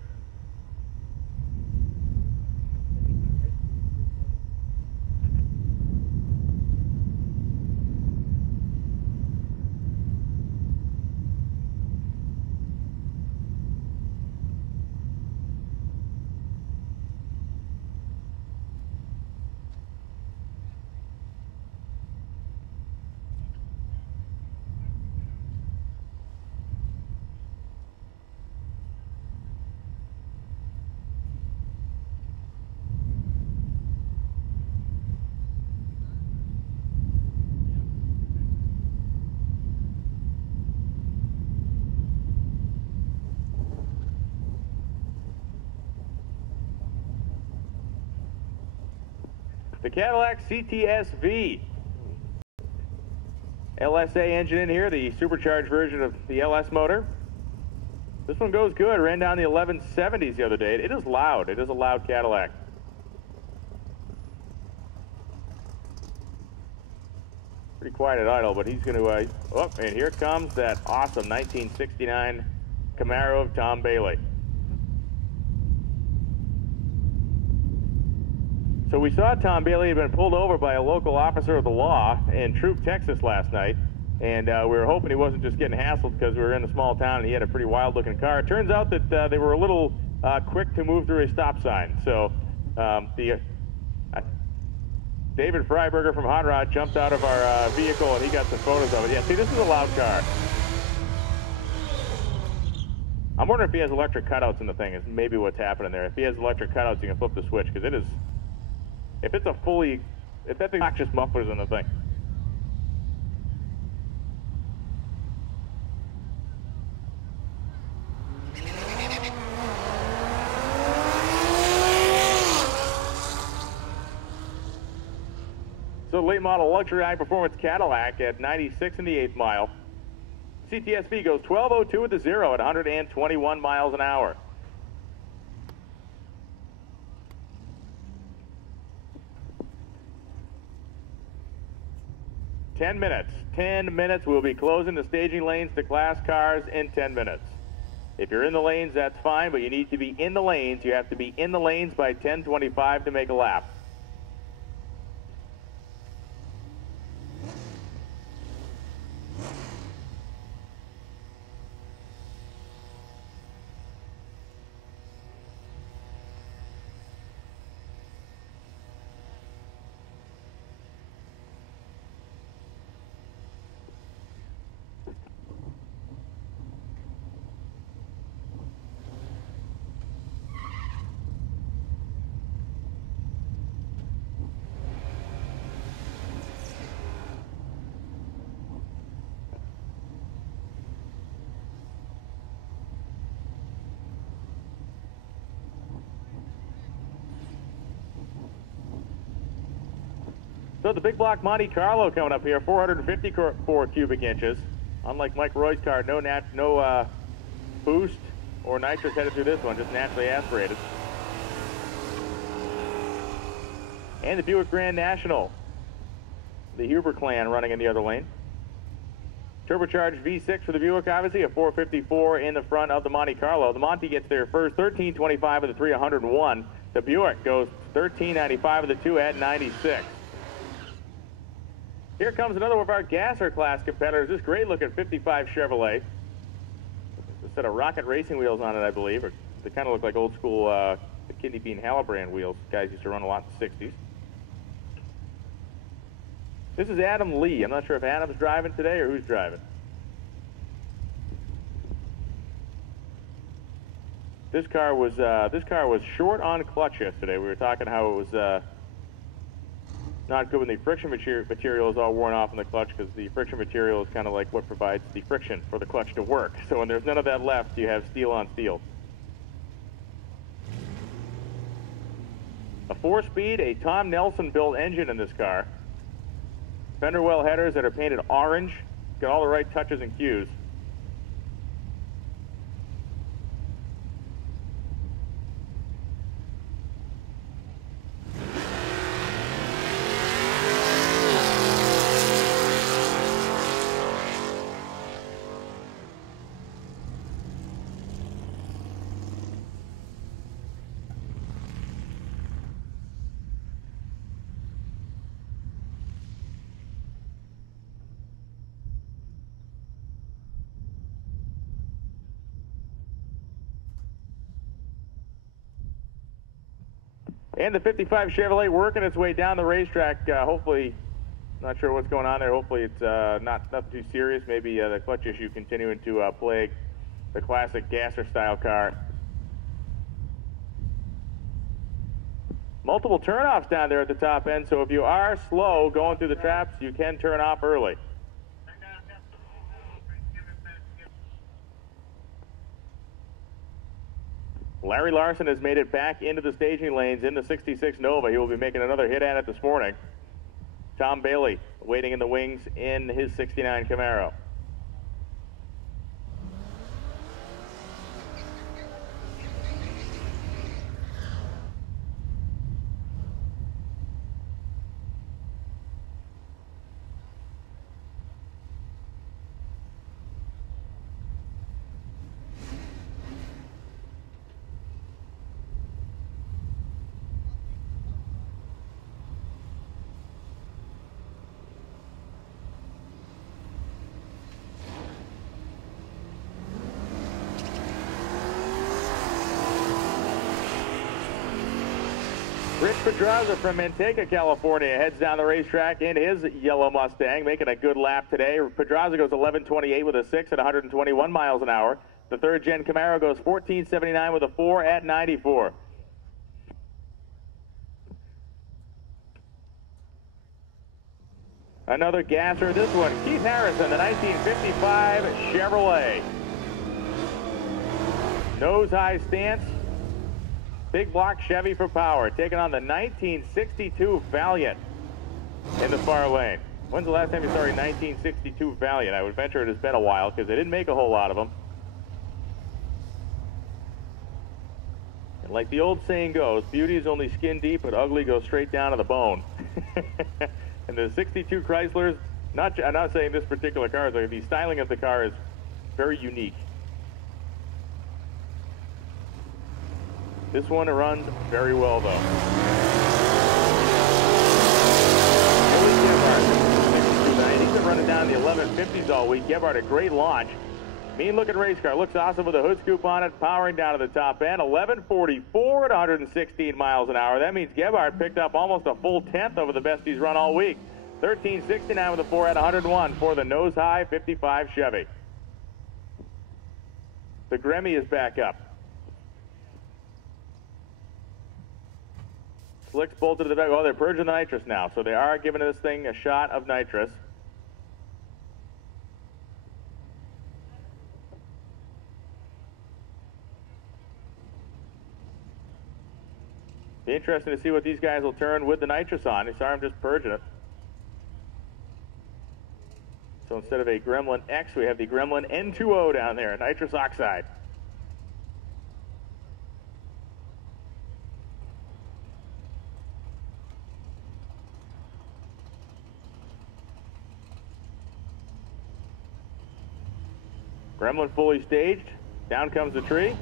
The Cadillac CTS-V. LSA engine in here, the supercharged version of the LS motor. This one goes good. Ran down the 1170s the other day. It is loud. It is a loud Cadillac. Pretty quiet at idle, but he's going to... oh, and here comes that awesome 1969 Camaro of Tom Bailey. So we saw Tom Bailey had been pulled over by a local officer of the law in Troop, Texas last night. And we were hoping he wasn't just getting hassled because we were in a small town and he had a pretty wild-looking car. It turns out that they were a little quick to move through a stop sign. So David Freiberger from Hot Rod jumped out of our vehicle and he got some photos of it. Yeah, see, this is a loud car. I'm wondering if he has electric cutouts in the thing is maybe what's happening there. If he has electric cutouts, you can flip the switch, because it is, if it's a fully, if that thing not just mufflers in the thing. So late model luxury high performance Cadillac at 96 in the 8th mile. CTSV goes 12:02 at the 0 at 121 miles an hour. Ten minutes. We'll be closing the staging lanes to class cars in 10 minutes. If you're in the lanes, that's fine, but you need to be in the lanes. You have to be in the lanes by 10:25 to make a lap. So the big block Monte Carlo coming up here, 454 cubic inches. Unlike Mike Roy's car, no boost or nitrous headed through this one, just naturally aspirated. And the Buick Grand National, the Huber clan running in the other lane. Turbocharged V6 for the Buick, obviously, a 454 in the front of the Monte Carlo. The Monte gets there first, 1325 of the 301. The Buick goes 1395 of the 2 at 96. Here comes another one of our gasser class competitors. This great looking 55 Chevrolet. A set of Rocket Racing wheels on it, I believe. Or they kind of look like old school the Kidney Bean Hallebrand wheels. Guys used to run a lot in the 60s. This is Adam Lee. I'm not sure if Adam's driving today or who's driving. This car was short on clutch yesterday. We were talking how it was not good when the friction material is all worn off in the clutch, because the friction material is kind of like what provides the friction for the clutch to work. So when there's none of that left, you have steel on steel. A 4-speed, a Tom Nelson built engine in this car. Fender well headers that are painted orange. Got all the right touches and cues. And the 55 Chevrolet working its way down the racetrack. Hopefully, not sure what's going on there. Hopefully it's nothing too serious. Maybe the clutch issue continuing to plague the classic gasser style car. Multiple turnoffs down there at the top end, so if you are slow going through the traps, you can turn off early. Larry Larson has made it back into the staging lanes in the 66 Nova. He will be making another hit at it this morning. Tom Bailey waiting in the wings in his 69 Camaro. Rich Pedraza from Manteca, California heads down the racetrack in his yellow Mustang, making a good lap today. Pedraza goes 11:28 with a 6 at 121 miles an hour. The third-gen Camaro goes 14:79 with a 4 at 94. Another gasser, this one, Keith Harrison, the 1955 Chevrolet. Nose-high stance, big block Chevy for power, taking on the 1962 Valiant in the far lane. When's the last time you saw a 1962 Valiant? I would venture it has been a while because they didn't make a whole lot of them. And like the old saying goes, beauty is only skin deep, but ugly goes straight down to the bone. And the 62 Chryslers, I'm not saying this particular car, the styling of the car is very unique. This one runs very well, though. He's been running down the 1150s all week. Gebhardt, a great launch. Mean looking race car. Looks awesome with a hood scoop on it, powering down to the top end. 11:44 at 116 miles an hour. That means Gebhardt picked up almost a full tenth over the best he's run all week. 13:69 with a 4 at 101 for the nose high 55 Chevy. The Gremmy is back up. Slicks bolted to the back. Oh, they're purging the nitrous now, so they are giving this thing a shot of nitrous. Be interesting to see what these guys will turn with the nitrous on. You saw him just purging it. So instead of a Gremlin X, we have the Gremlin N2O down there, nitrous oxide. Gremlin fully staged. Down comes the tree.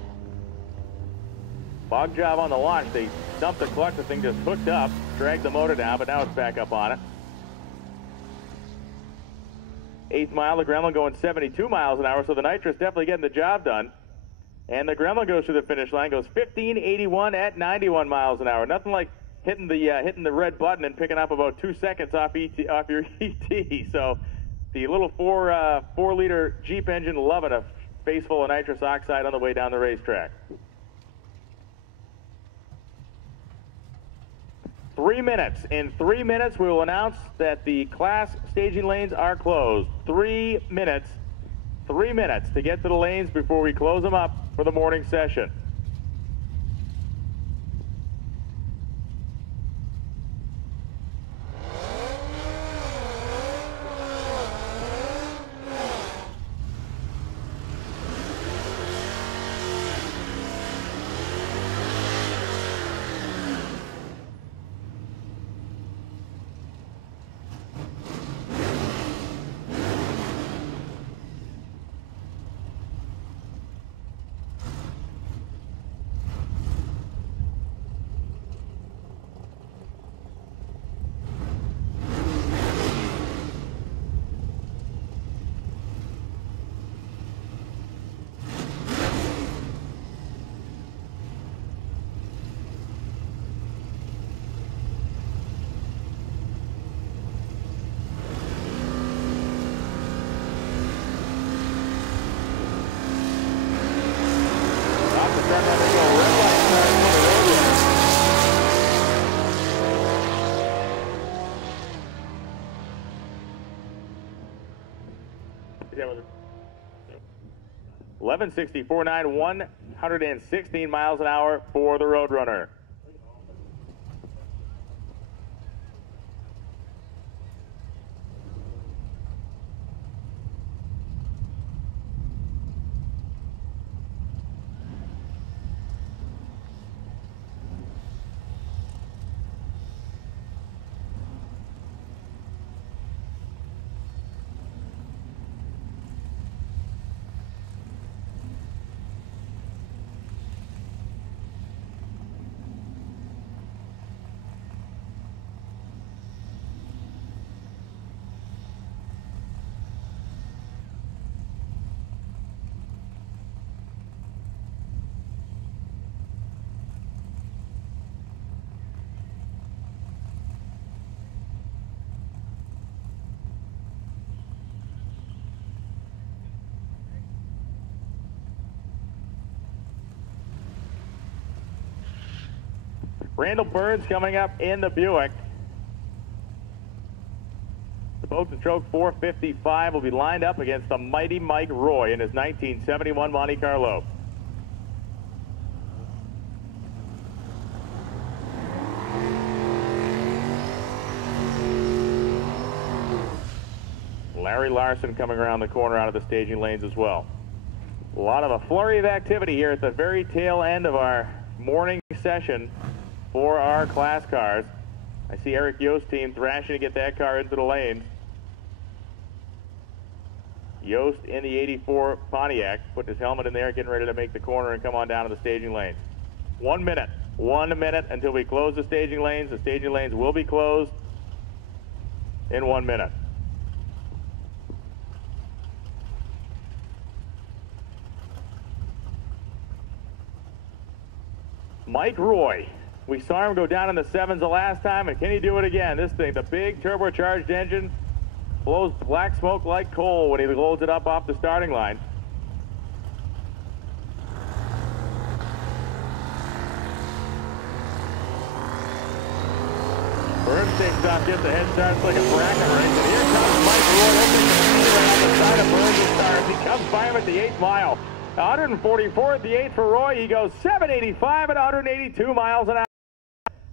Bog job on the launch. They dumped the clutch. The thing just hooked up, dragged the motor down, but now it's back up on it. 8th mile, the Gremlin going 72 miles an hour, so the nitrous definitely getting the job done. And the Gremlin goes through the finish line, goes 15:81 at 91 miles an hour. Nothing like hitting the red button and picking up about 2 seconds off your ET. So the little 4-liter Jeep engine loving a face full of nitrous oxide on the way down the racetrack. 3 minutes. In 3 minutes, we will announce that the class staging lanes are closed. 3 minutes. 3 minutes to get to the lanes before we close them up for the morning session. Yeah, 11:64.9, 116 miles an hour for the Roadrunner. Randall Burns coming up in the Buick. The Boats and Stroke 455 will be lined up against the mighty Mike Roy in his 1971 Monte Carlo. Larry Larson coming around the corner out of the staging lanes as well. A lot of a flurry of activity here at the very tail end of our morning session for our class cars. I see Eric Yost's team thrashing to get that car into the lanes. Yost in the 84 Pontiac, putting his helmet in there, getting ready to make the corner and come on down to the staging lanes. 1 minute until we close the staging lanes. The staging lanes will be closed in 1 minute. Mike Roy, we saw him go down in the 7s the last time, and can he do it again? This thing, the big turbocharged engine, blows black smoke like coal when he loads it up off the starting line. Burns takes off, gets a head start, it's like a bracket race, and here comes Mike Roy, opening the speed around the side of Burns' stars. He comes by him at the 8th mile. 144 at the 8th for Roy. He goes 785 at 182 miles an hour.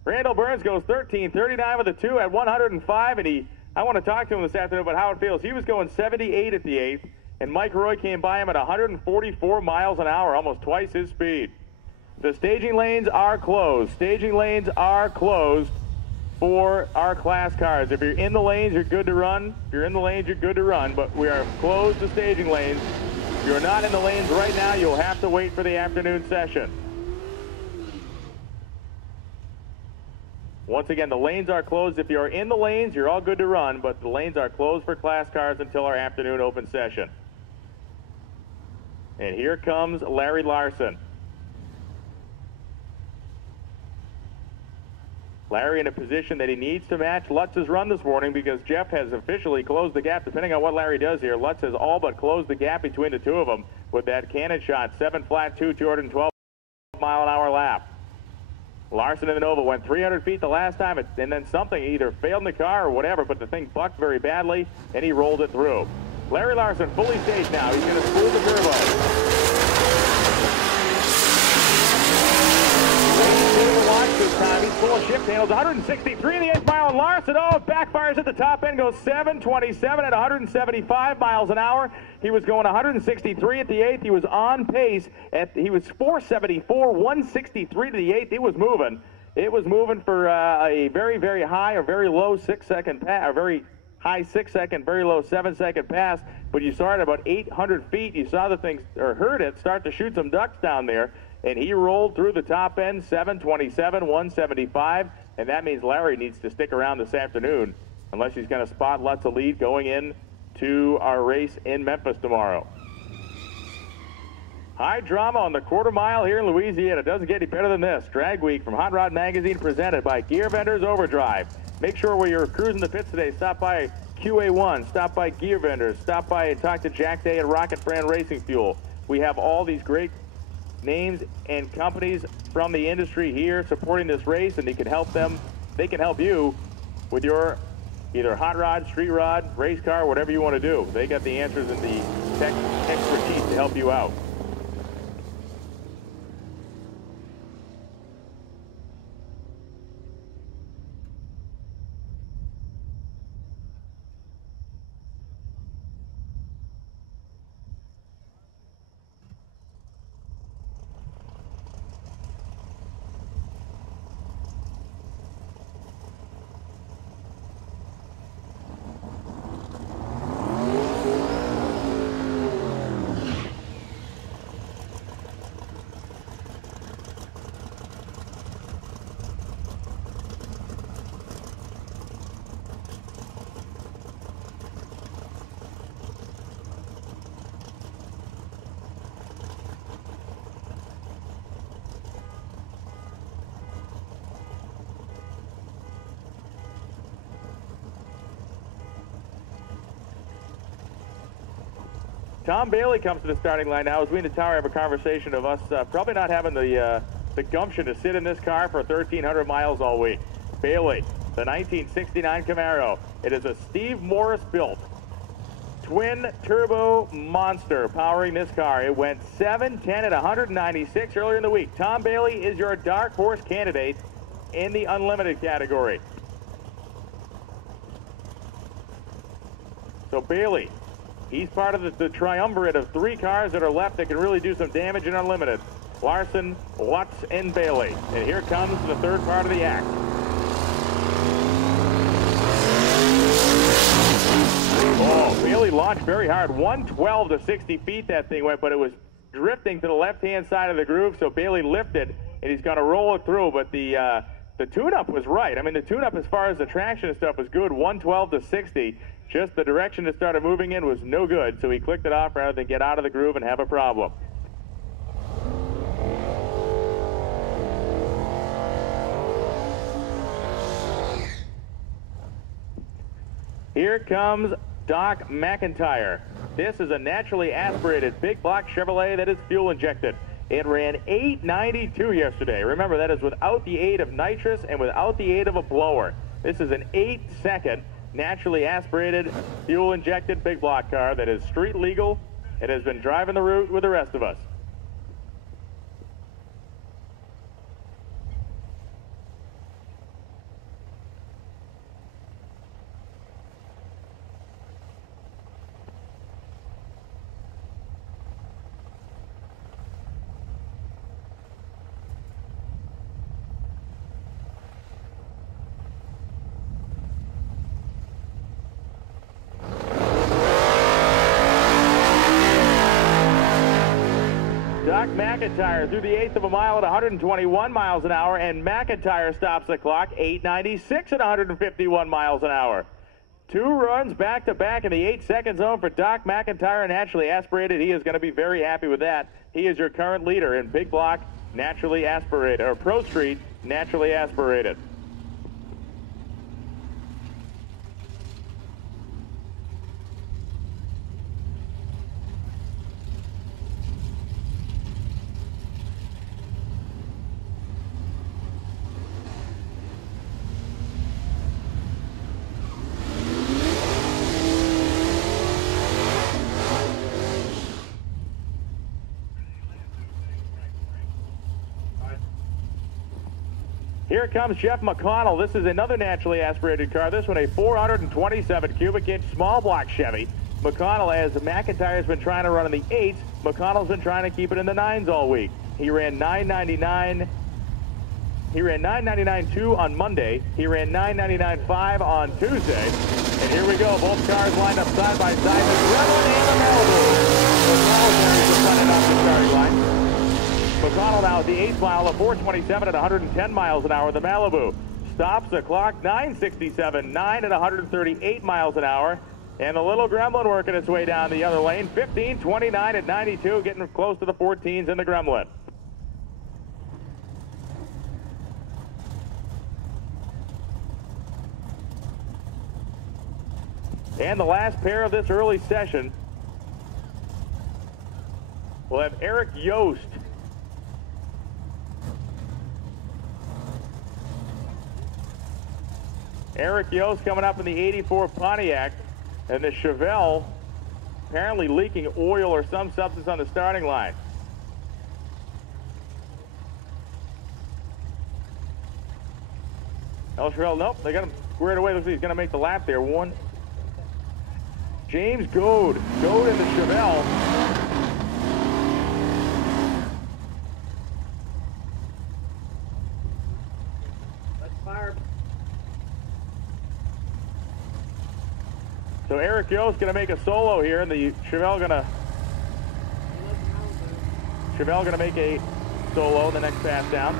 Randall Burns goes 1339 with the 2 at 105, and I want to talk to him this afternoon about how it feels. He was going 78 at the 8th, and Mike Roy came by him at 144 miles an hour, almost twice his speed. The staging lanes are closed. Staging lanes are closed for our class cars. If you're in the lanes, you're good to run. If you're in the lanes, you're good to run, but we are closed to staging lanes. If you're not in the lanes right now, you'll have to wait for the afternoon session. Once again, the lanes are closed. If you're in the lanes, you're all good to run, but the lanes are closed for class cars until our afternoon open session. And here comes Larry Larson. Larry in a position that he needs to match Lutz's run this morning because Jeff has officially closed the gap. Depending on what Larry does here, Lutz has all but closed the gap between the two of them with that cannon shot, 7 flat 2, 212 mile an hour lap. Larson in the Nova went 300 feet the last time, and then something either failed in the car or whatever, but the thing bucked very badly, and he rolled it through. Larry Larson fully staged now. He's going to spool the turbo. This time. He's full of shift handles. 163 in the 8th mile, and Larson, oh, backfires at the top end, goes 727 at 175 miles an hour. He was going 163 at the 8th. He was on pace. He was 474, 163 to the 8th. It was moving. It was moving for a very, very high or very low 6-second pass, or very high 6-second, very low 7-second pass. But you saw it about 800 feet. You saw the thing, or heard it, start to shoot some ducks down there. And he rolled through the top end, 727, 175, and that means Larry needs to stick around this afternoon unless he's going to spot Lutz a lead going in to our race in Memphis tomorrow. High drama on the quarter mile here in Louisiana. Doesn't get any better than this. Drag Week from Hot Rod Magazine presented by Gear Vendors Overdrive. Make sure when you're cruising the pits today, stop by QA1, stop by Gear Vendors, stop by and talk to Jack Day at Rocket Fran Racing Fuel. We have all these great names and companies from the industry here supporting this race, and they can help you with your either hot rod, street rod, race car, whatever you want to do. They got the answers and the tech expertise to help you out. Tom Bailey comes to the starting line now as we in the tower have a conversation of us probably not having the the gumption to sit in this car for 1,300 miles all week. Bailey, the 1969 Camaro. It is a Steve Morris built twin turbo monster powering this car. It went 710 at 196 earlier in the week. Tom Bailey is your dark horse candidate in the unlimited category. So Bailey, he's part of the triumvirate of 3 cars that are left that can really do some damage in unlimited. Larson, Lutz, and Bailey. And here comes the third part of the act. Oh, Bailey launched very hard. 112 to 60 feet that thing went, but it was drifting to the left-hand side of the groove, so Bailey lifted, and he's going to roll it through, but the tune-up was right. I mean, the tune-up as far as the traction and stuff was good, 112 to 60. Just the direction it started moving in was no good, so he clicked it off rather than get out of the groove and have a problem. Here comes Doc McIntyre. This is a naturally aspirated big block Chevrolet that is fuel injected. It ran 892 yesterday. Remember, that is without the aid of nitrous and without the aid of a blower. This is an 8-second naturally aspirated fuel injected big block car that is street legal. It has been driving the route with the rest of us. Doc McIntyre through the 1/8 of a mile at 121 miles an hour, and McIntyre stops the clock 896 at 151 miles an hour. 2 runs back-to-back in the 8-second zone for Doc McIntyre, naturally aspirated. He is going to be very happy with that. He is your current leader in big block naturally aspirated, or Pro Street naturally aspirated. Here comes Jeff McConnell. This is another naturally aspirated car. This one a 427 cubic inch small block Chevy. McConnell, as McIntyre has been trying to run in the 8s, McConnell's been trying to keep it in the 9s all week. He ran 999. He ran 999.2 on Monday. He ran 999.5 on Tuesday. And here we go. Both cars lined up side by side. The Gremlin and the Malibu. McConnell is running off the starting line. McConnell now at the 8th mile of 427 at 110 miles an hour. The Malibu stops the clock 967, 9 at 138 miles an hour. And the little Gremlin working its way down the other lane. 1529 at 92, getting close to the 14s in the Gremlin. And the last pair of this early session, we'll have Eric Yost. Eric Yost coming up in the 84 Pontiac, and the Chevelle apparently leaking oil or some substance on the starting line. El Chevelle, nope, they got him squared away. Looks like he's going to make the lap there. James Goad in the Chevelle. Let's fire. So Eric Yost going to make a solo here, and the Chevelle going to make a solo in the next pass down.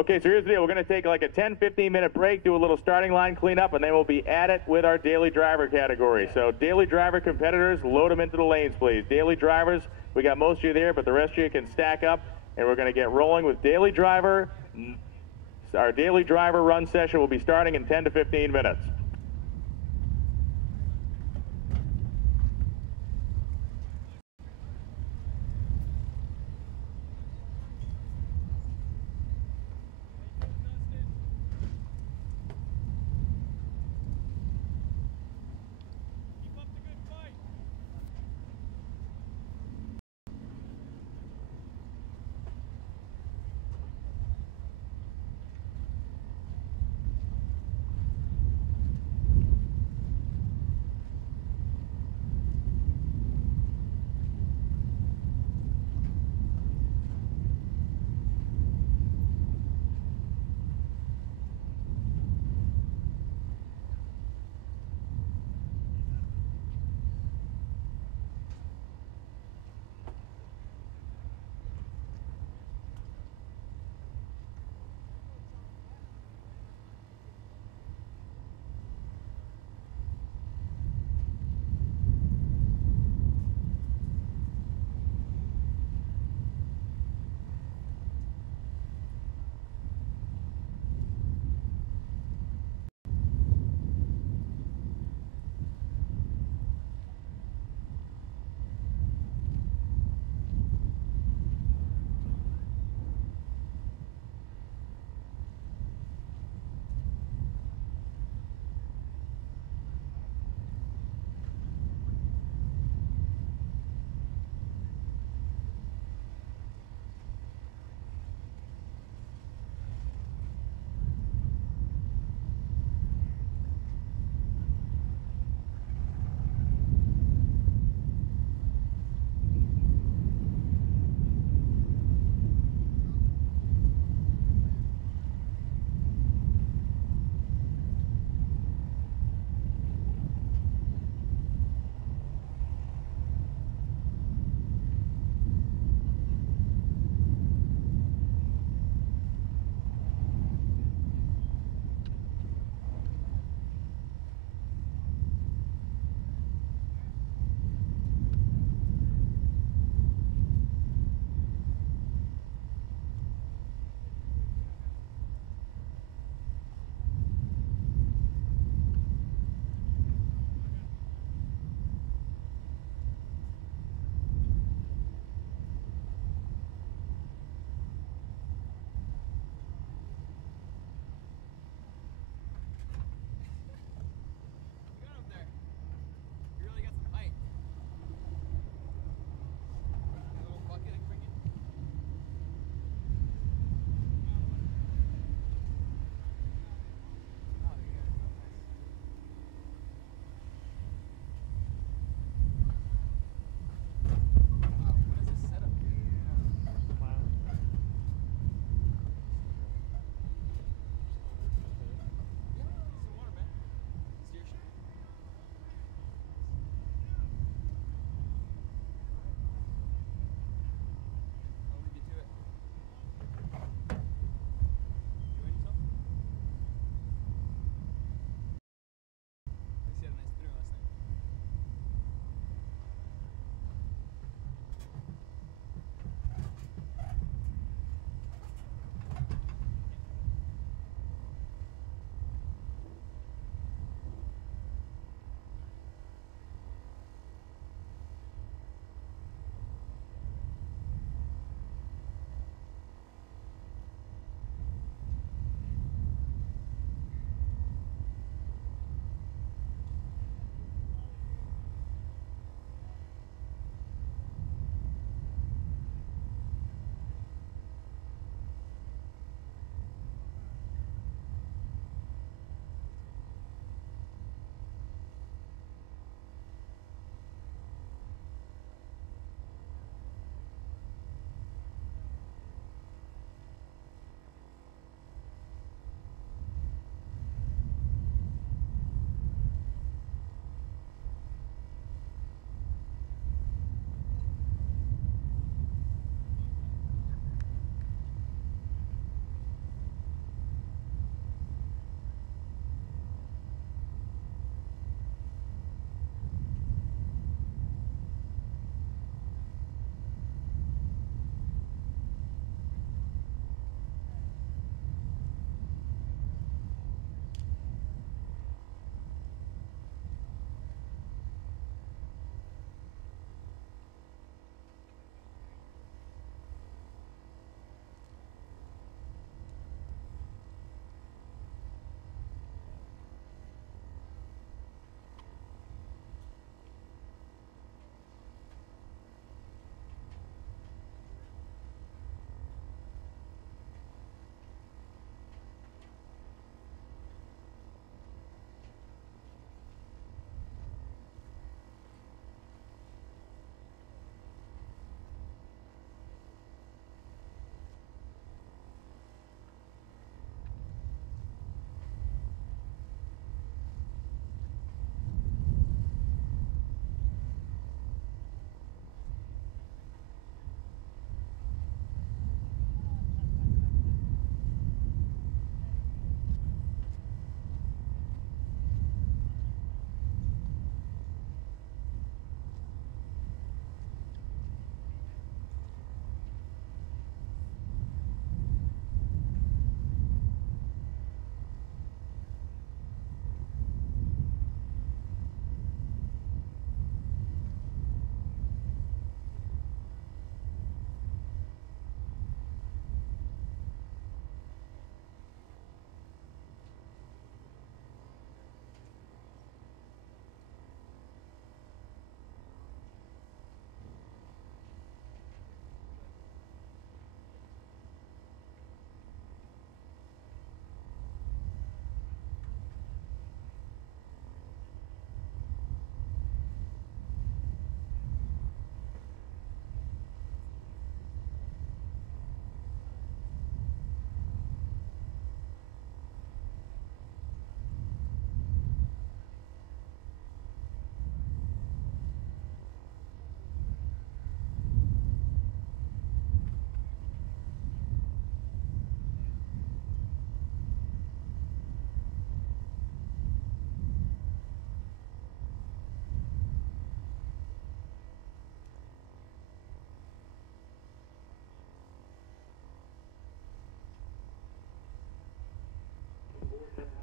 Okay, so here's the deal. We're going to take like a 10, 15-minute break, do a little starting line cleanup, and then we'll be at it with our daily driver category. So daily driver competitors, load them into the lanes, please. Daily drivers, we got most of you there, but the rest of you can stack up, and we're going to get rolling with daily driver. Our daily driver run session will be starting in 10 to 15 minutes.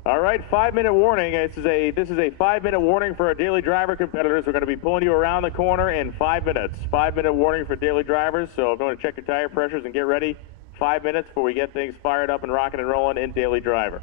All right, 5-minute warning. This is a 5-minute warning for our daily driver competitors. We're going to be pulling you around the corner in 5 minutes. 5-minute warning for daily drivers. So if you want to check your tire pressures and get ready, 5 minutes before we get things fired up and rocking and rolling in daily driver.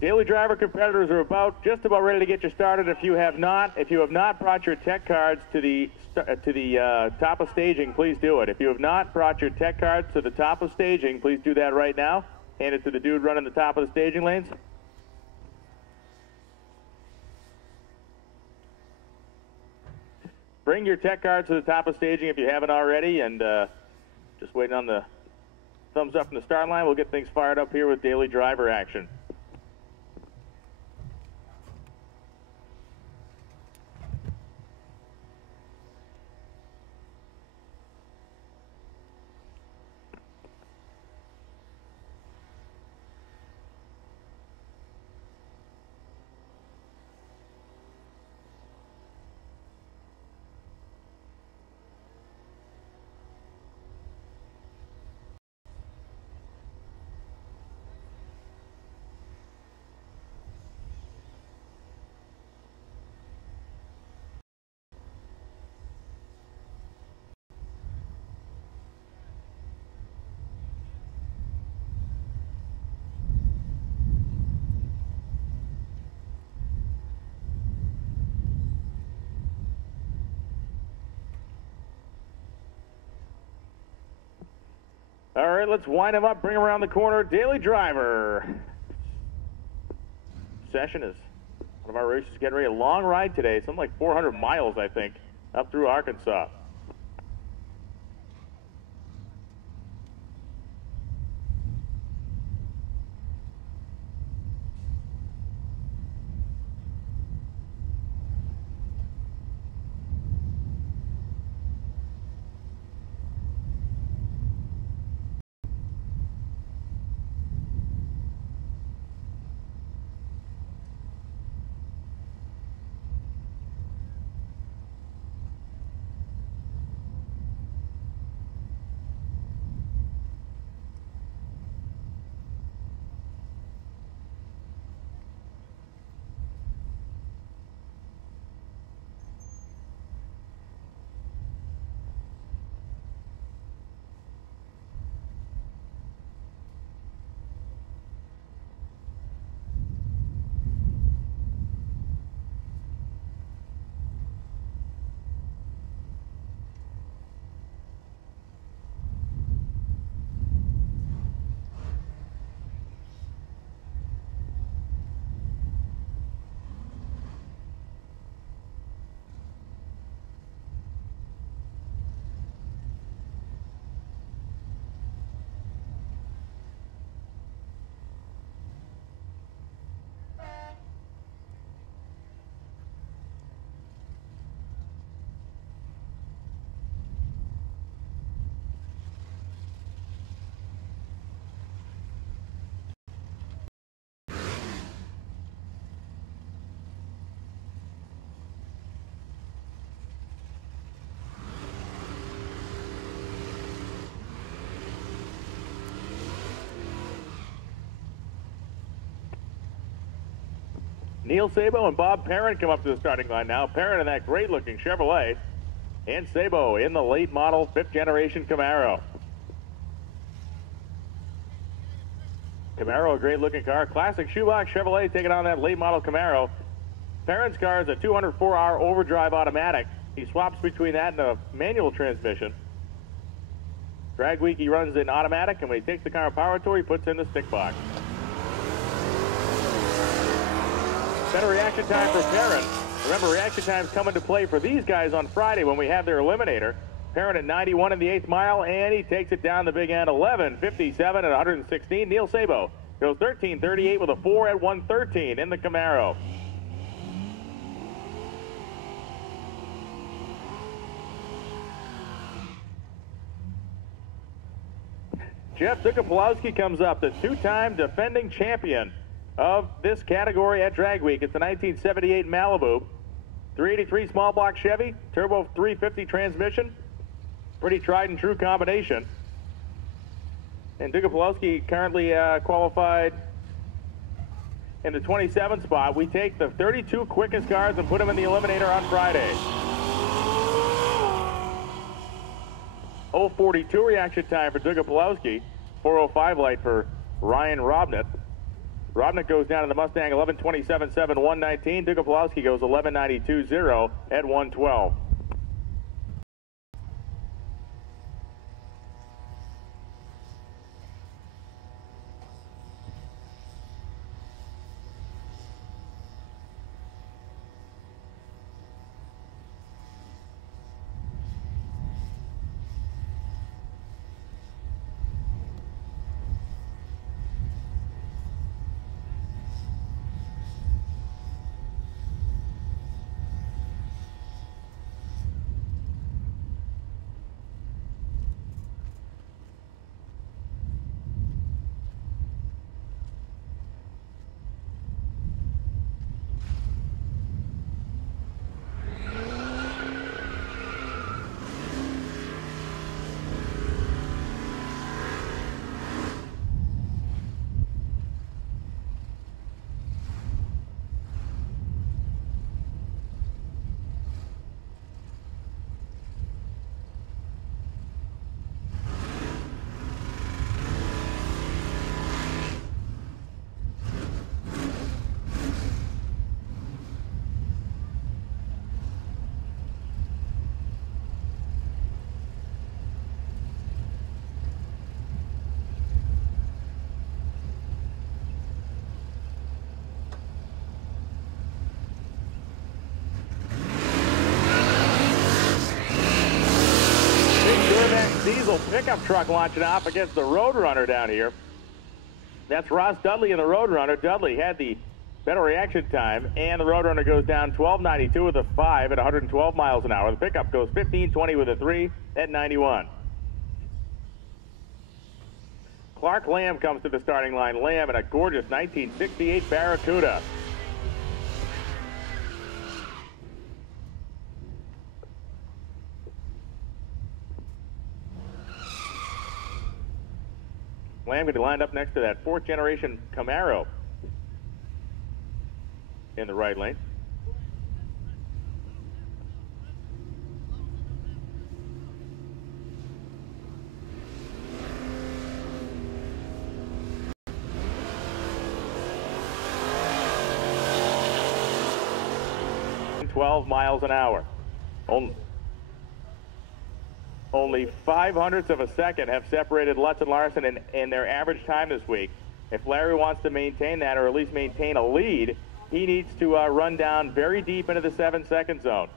Daily Driver competitors are just about ready to get you started. If you have not brought your tech cards to the top of staging, please do it. If you have not brought your tech cards to the top of staging, please do that right now. Hand it to the dude running the top of the staging lanes. Bring your tech cards to the top of staging if you haven't already, and just waiting on the thumbs up from the start line. We'll get things fired up here with Daily Driver action. All right, let's wind him up, bring him around the corner. Daily Driver. Session is one of our races getting ready. A long ride today, something like 400 miles, I think, up through Arkansas. Neil Sabo and Bob Perrin come up to the starting line now. Perrin in that great-looking Chevrolet, and Sabo in the late model 5th generation Camaro. Camaro, a great-looking car. Classic shoebox Chevrolet taking on that late model Camaro. Perrin's car is a 204R overdrive automatic. He swaps between that and a manual transmission. Drag week he runs in automatic, and when he takes the car on power tour, he puts in the stick box. Better reaction time for Perrin. Remember, reaction times come into play for these guys on Friday when we have their eliminator. Perrin at 91 in the 8th mile, and he takes it down the big end, 11:57 at 116. Neil Sabo goes 13:38 with a 4 at 113 in the Camaro. Jeff Dukapolowski comes up, the two-time defending champion of this category at Drag Week. It's a 1978 Malibu, 383 small block Chevy, turbo 350 transmission, pretty tried and true combination. And Dukapolowski currently qualified in the 27th spot. We take the 32 quickest cars and put them in the eliminator on Friday. 0:42 reaction time for Dukapolowski, 4:05 light for Ryan Robnett. Robnick goes down in the Mustang 11:27.7, 119. Duka Pulowski goes 11:92.0 at 112. Diesel pickup truck launching off against the Roadrunner down here. That's Ross Dudley in the Roadrunner. Dudley had the better reaction time, and the Roadrunner goes down 12:92 with a 5 at 112 miles an hour. The pickup goes 15:20 with a 3 at 91. Clark Lamb comes to the starting line. Lamb in a gorgeous 1968 Barracuda. Lamb going to be lined up next to that fourth generation Camaro in the right lane. And 12 miles an hour. Only 5/100ths of a second have separated Lutz and Larson in their average time this week. If Larry wants to maintain that, or at least maintain a lead, he needs to run down very deep into the 7-second zone.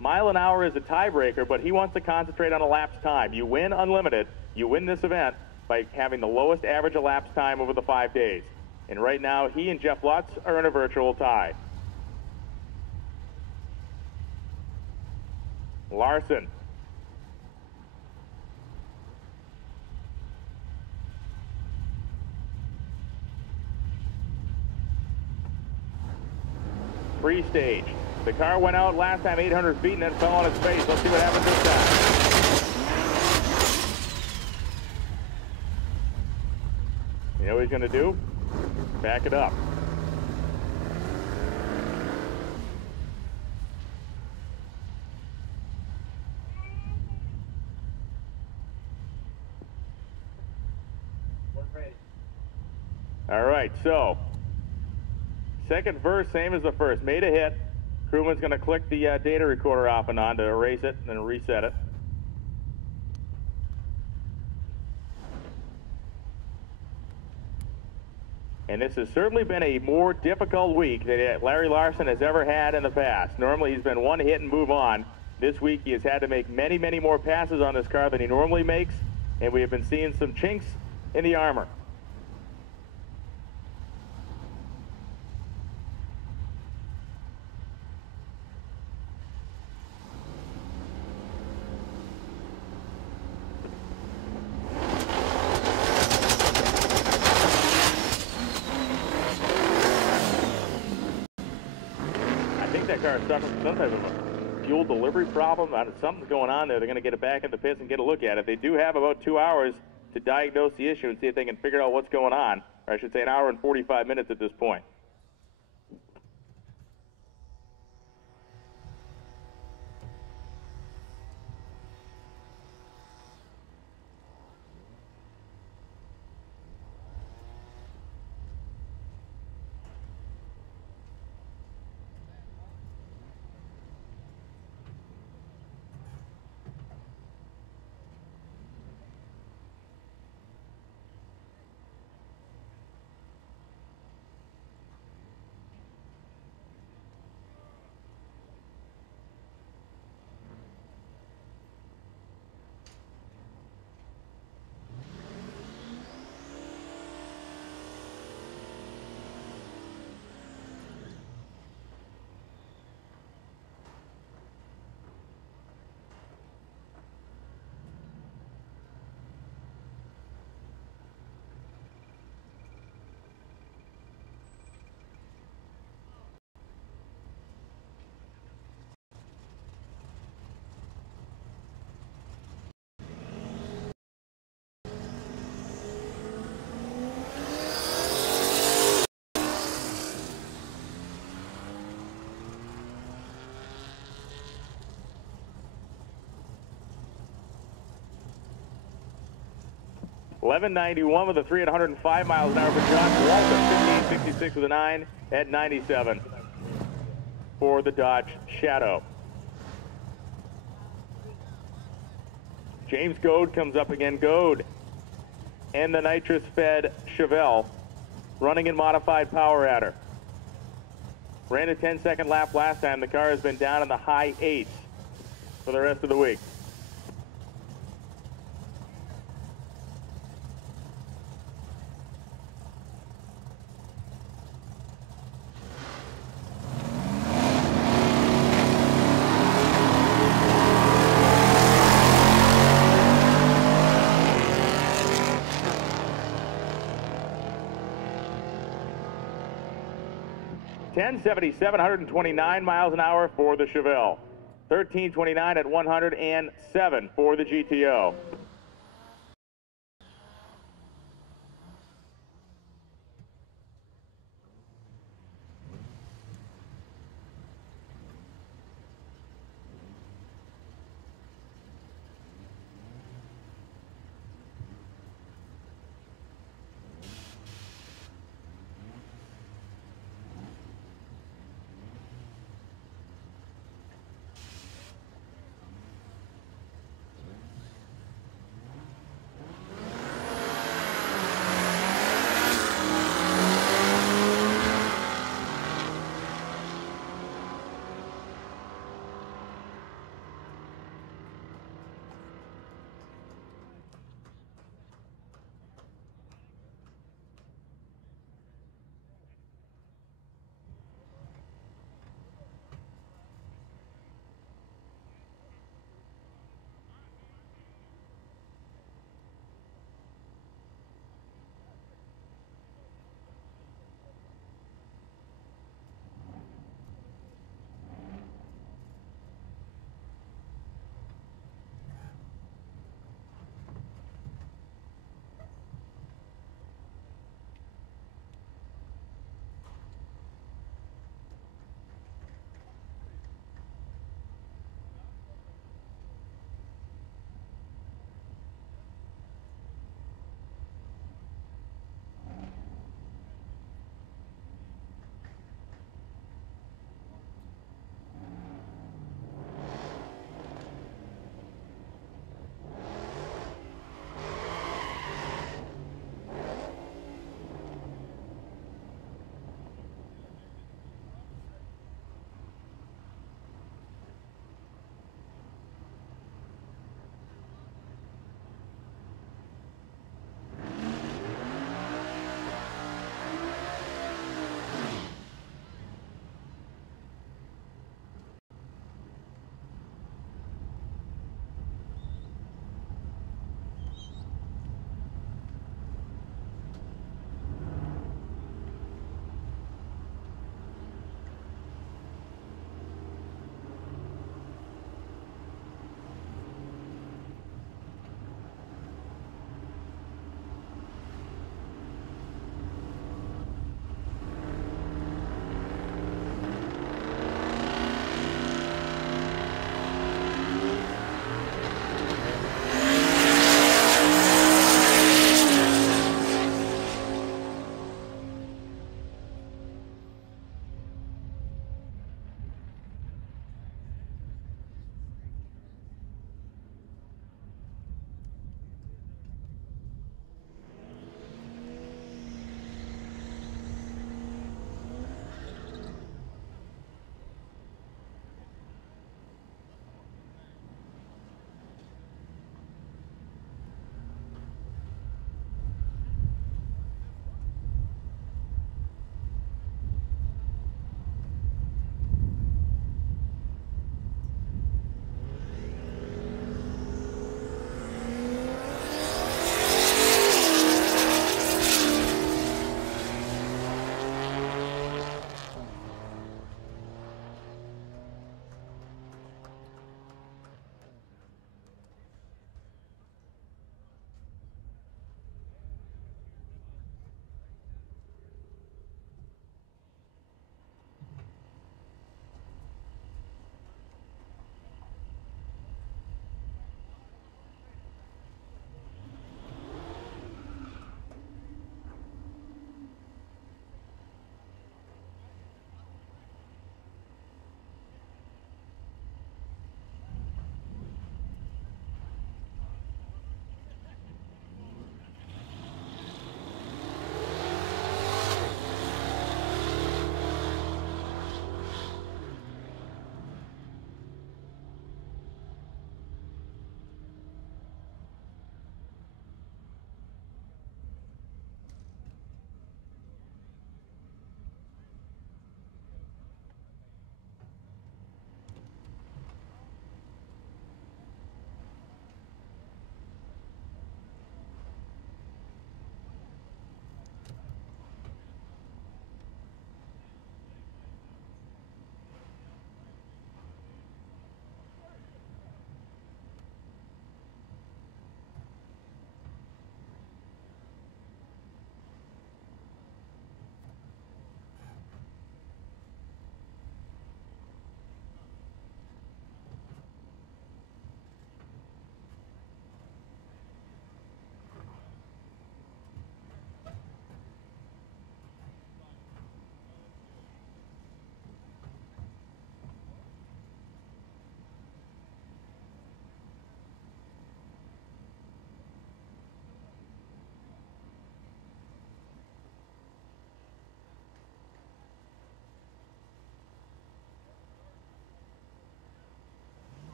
Mile an hour is a tiebreaker, but he wants to concentrate on elapsed time. You win unlimited, you win this event by having the lowest average elapsed time over the 5 days. And right now, he and Jeff Lutz are in a virtual tie. Larson. Pre-stage. The car went out last time 800 feet and then fell on its face. Let's see what happens this time. You know what he's going to do? Back it up. All right, so second verse, same as the first. Made a hit. Crewman's going to click the data recorder off and on to erase it and then reset it. And this has certainly been a more difficult week that Larry Larson has ever had in the past. Normally he's been one hit and move on. This week he has had to make many, many more passes on this car than he normally makes, and we have been seeing some chinks in the armor. That car is suffering from some type of a fuel delivery problem. Something's going on there. They're going to get it back in the pits and get a look at it. They do have about 2 hours to diagnose the issue and see if they can figure out what's going on. Or I should say an hour and 45 minutes at this point. 1191 with a 3 at 105 miles an hour for Josh Walton. 1566 with a 9 at 97 for the Dodge Shadow. James Goad comes up again. Goad and the nitrous-fed Chevelle running in modified power adder. Ran a 10-second lap last time. The car has been down in the high 8s for the rest of the week. .1077, 129 miles an hour for the Chevelle. 1329 at 107 for the GTO.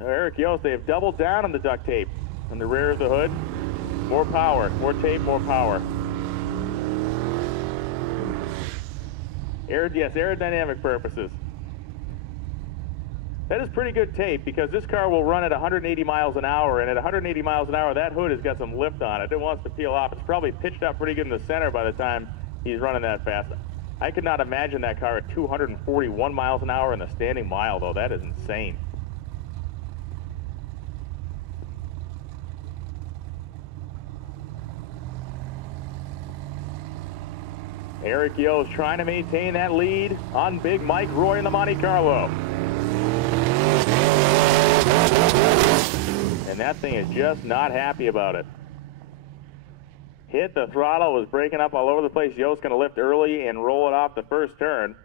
Eric Yost, they have doubled down on the duct tape on the rear of the hood. More power, more tape, more power. Yes, aerodynamic purposes. That is pretty good tape because this car will run at 180 miles an hour, and at 180 miles an hour, that hood has got some lift on it. It wants to peel off. It's probably pitched up pretty good in the center by the time he's running that fast. I could not imagine that car at 241 miles an hour in the standing mile, though. That is insane. Eric Yost trying to maintain that lead on Big Mike Roy in the Monte Carlo. And that thing is just not happy about it. Hit the throttle, was breaking up all over the place. Yost going to lift early and roll it off the first turn.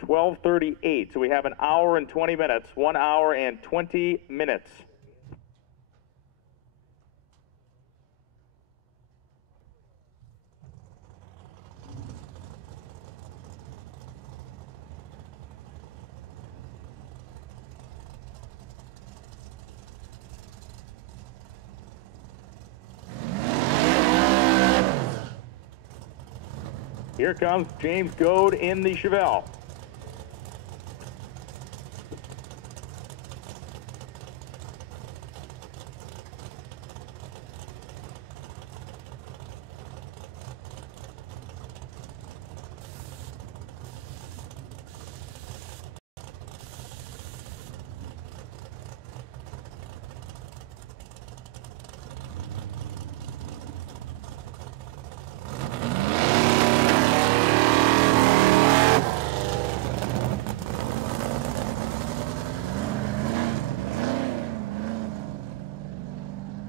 12:38, so we have an hour and 20 minutes. 1 hour and 20 minutes. Here comes James Goad in the Chevelle.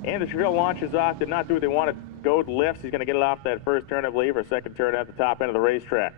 And the Chevelle launches off, did not do what they wanted. Goad lifts, he's going to get it off that first turn, I believe, or second turn at the top end of the racetrack.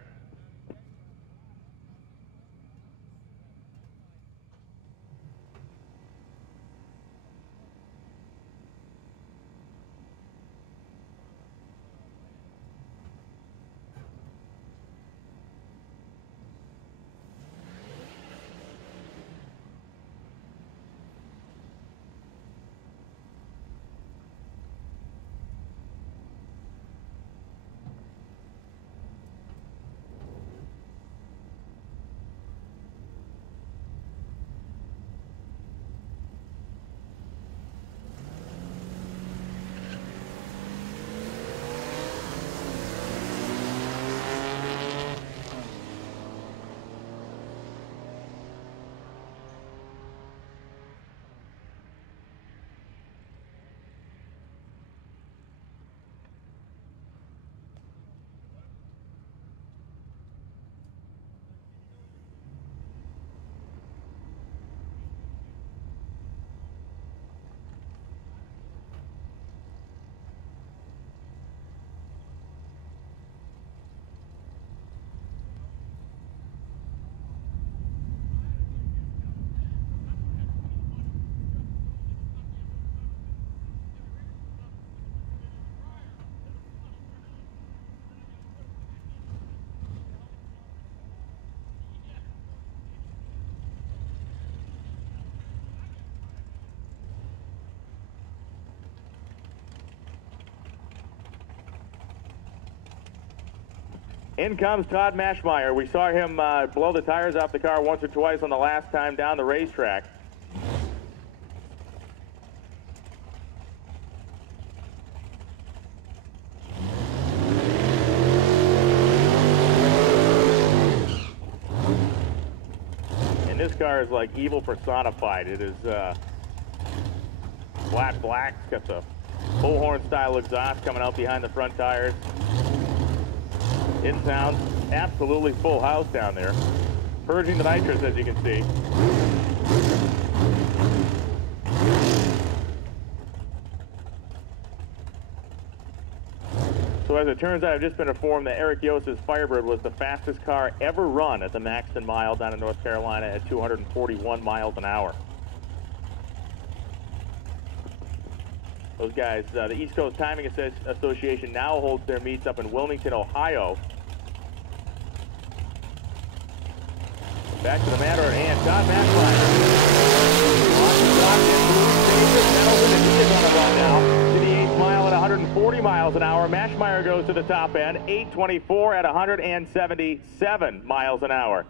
In comes Todd Maschmeyer. We saw him blow the tires off the car once or twice on the last time down the racetrack. And this car is like evil personified. It is flat black. It's got the bullhorn style exhaust coming out behind the front tires. It sounds absolutely full house down there. Purging the nitrous, as you can see. So as it turns out, I've just been informed that Eric Yost's Firebird was the fastest car ever run at the Maxton Mile down in North Carolina at 241 miles an hour. Those guys, the East Coast Timing Association now holds their meets up in Wilmington, Ohio. Back to the matter at hand. Todd Maschmeyer. Locked in blue, Davis, Nettleton, and he is on the run now to the 8th mile at 140 miles an hour. Mashmeyer goes to the top end, 8:24 at 177 miles an hour.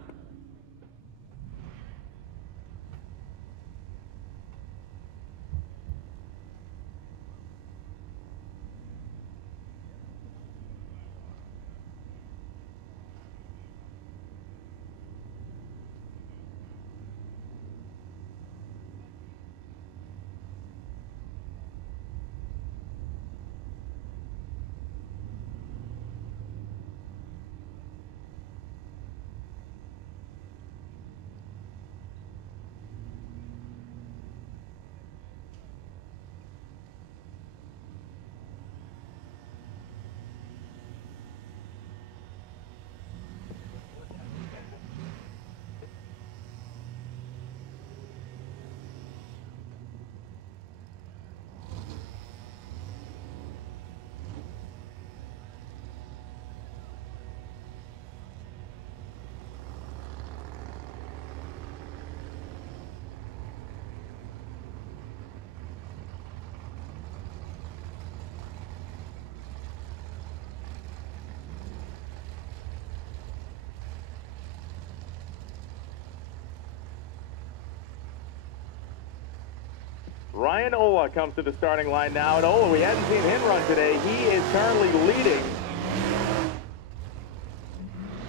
Ryan Ola comes to the starting line now. And Ola, we hadn't seen him run today. He is currently leading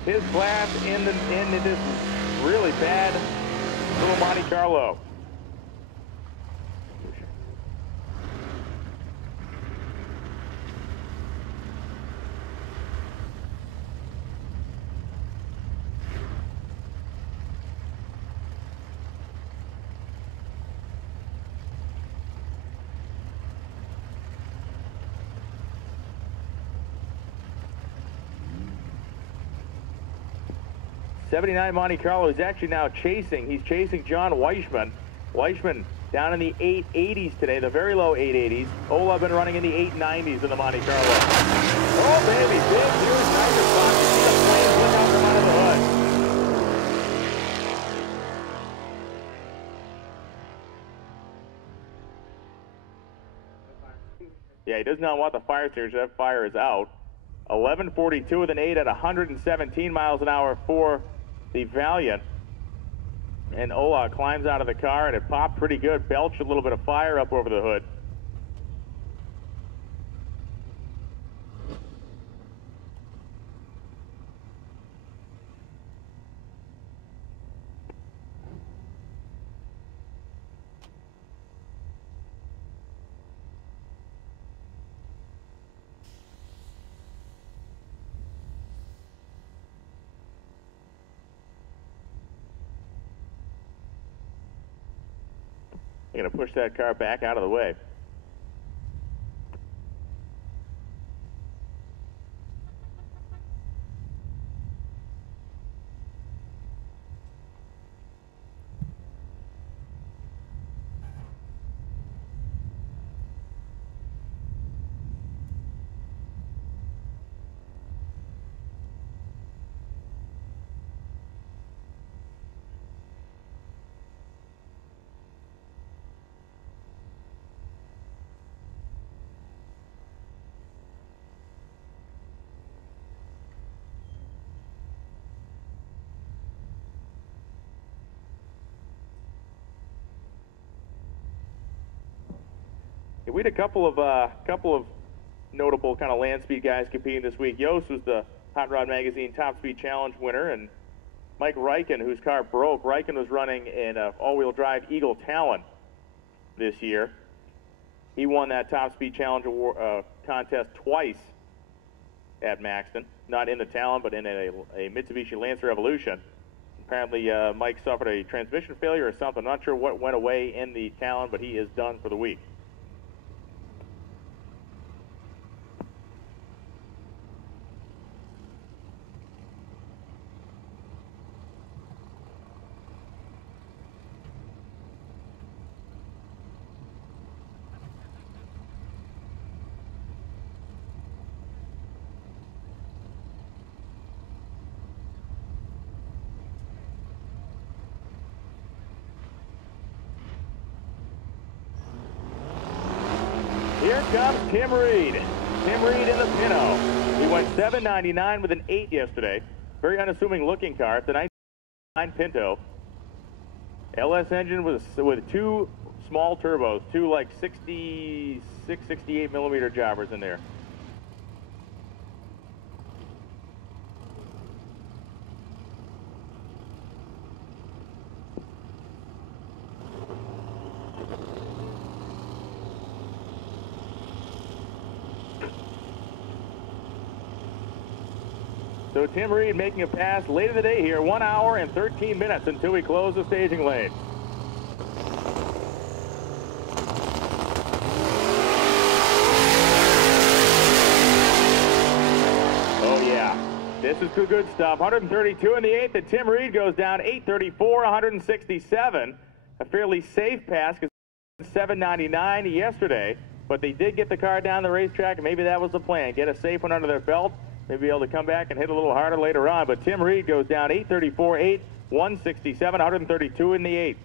his class in this really bad little Monte Carlo. '79 Monte Carlo is actually now chasing. He's chasing John Weishman. Weishman down in the 880s today, the very low 880s. Ola been running in the 890s in the Monte Carlo. Oh, baby, big, huge nitrous box. You see the flames look out from under the hood. Yeah, he does not want the fire extinguisher. That fire is out. 11:42 with an 8 at 117 miles an hour for the Valiant. And Ola climbs out of the car, and it popped pretty good. Belched a little bit of fire up over the hood. They're going to push that car back out of the way. We had a couple of notable kind of land speed guys competing this week. Yost was the Hot Rod Magazine Top Speed Challenge winner, and Mike Reichen, whose car broke. Reichen was running in an all-wheel drive Eagle Talon this year. He won that Top Speed Challenge award, contest twice at Maxton, not in the Talon, but in a Mitsubishi Lancer Evolution. Apparently, Mike suffered a transmission failure or something. I'm not sure what went away in the Talon, but he is done for the week. Here comes Tim Reed. Tim Reed in the Pinto. He went 7.99 with an 8 yesterday. Very unassuming looking car. It's a 1999 Pinto. LS engine with two small turbos, two like 66, 68 millimeter jobbers in there. So Tim Reed making a pass late in the day here, 1 hour and 13 minutes until we close the staging lane. Oh yeah, this is good stuff. 132 in the 8th, and Tim Reed goes down 834, 167. A fairly safe pass because 7.99 yesterday, but they did get the car down the racetrack, and maybe that was the plan. Get a safe one under their belt. Maybe able to come back and hit a little harder later on. But Tim Reed goes down 834, 8, 167, 132 in the 8th.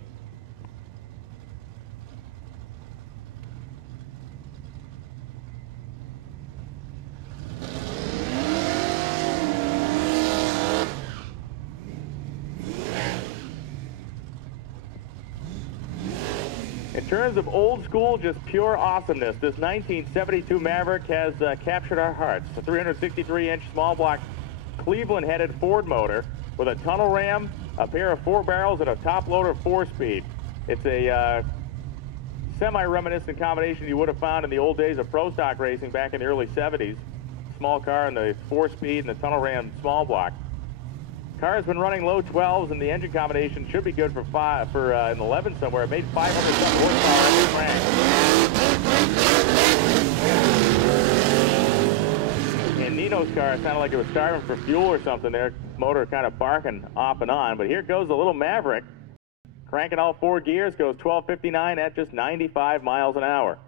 In terms of old school, just pure awesomeness, this 1972 Maverick has captured our hearts. A 363-inch small block Cleveland-headed Ford motor with a tunnel ram, a pair of 4 barrels, and a top loader 4-speed. It's a semi-reminiscent combination you would have found in the old days of pro stock racing back in the early 70s. Small car and the 4-speed and the tunnel ram small block. Car has been running low 12s, and the engine combination should be good for an 11 somewhere. It made 500 something horsepower in the crank. And Nino's car, it sounded like it was starving for fuel or something there. Motor kind of barking off and on. But here goes the little Maverick. Cranking all 4 gears, goes 1259 at just 95 miles an hour.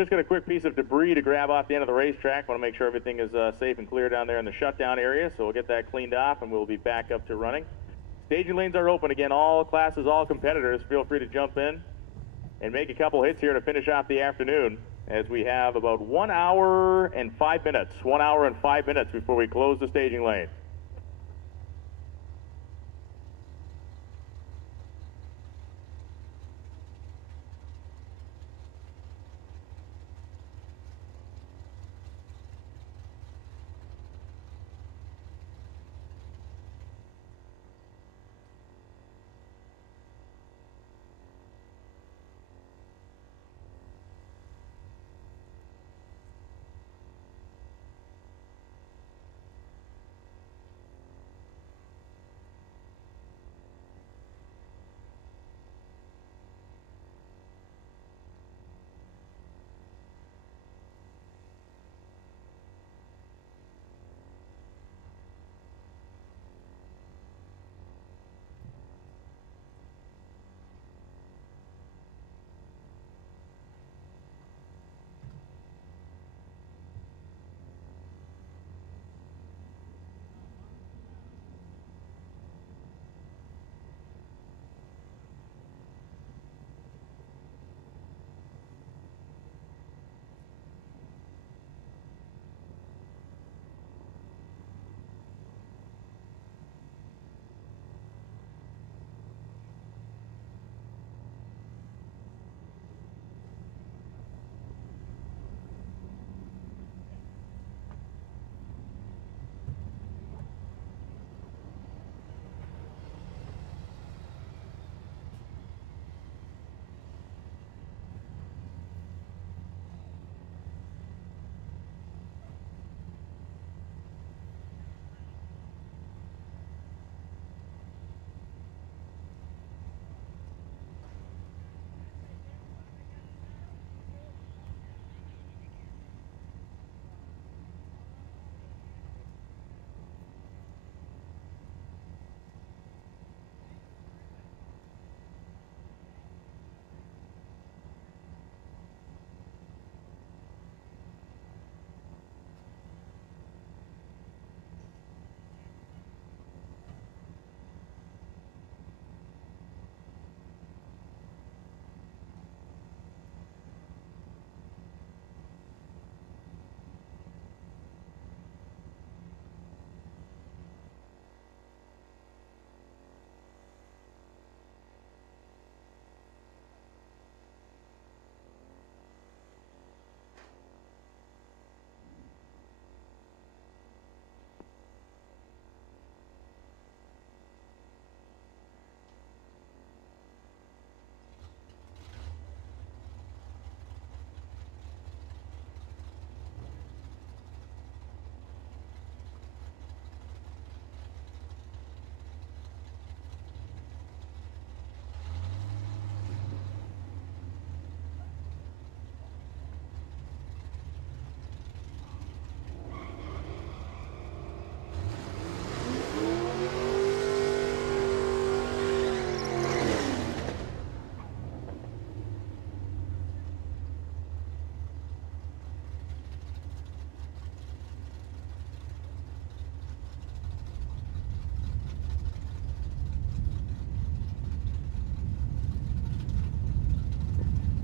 Just got a quick piece of debris to grab off the end of the racetrack. Want to make sure everything is safe and clear down there in the shutdown area, so we'll get that cleaned off and we'll be back up to running. Staging lanes are open again. All classes, all competitors, feel free to jump in and make a couple hits here to finish off the afternoon, as we have about 1 hour and 5 minutes. 1 hour and 5 minutes before we close the staging lane.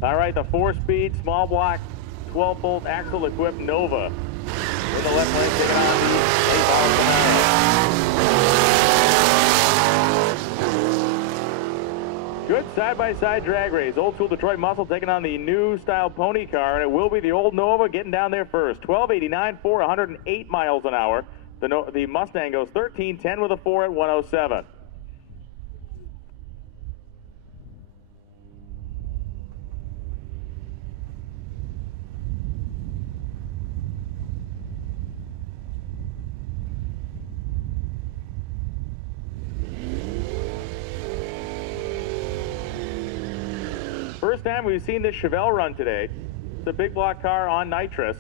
All right, the 4-speed, small block, 12-volt axle-equipped Nova. In the left lane, taking on 8 miles an hour. Good side-by-side drag race. Old school Detroit Muscle taking on the new style pony car, and it will be the old Nova getting down there first. 12.89 for 108 miles an hour. The Mustang goes 13.10 with a 4 at 107. First time we've seen this Chevelle run today. It's a big block car on nitrous.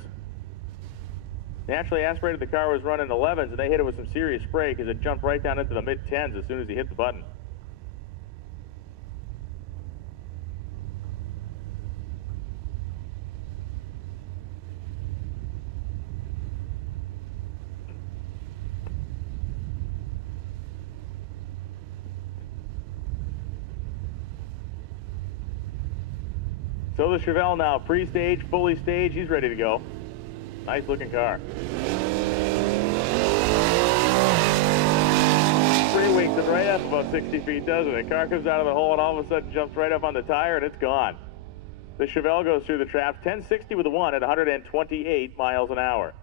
Naturally aspirated, the car was running 11s, and they hit it with some serious spray because it jumped right down into the mid-10s as soon as he hit the button. So the Chevelle now pre-staged, fully staged. He's ready to go. Nice looking car. Free wings it right up about 60 feet, doesn't it? Car comes out of the hole and all of a sudden jumps right up on the tire and it's gone. The Chevelle goes through the traps, 1060 with a 1 at 128 miles an hour.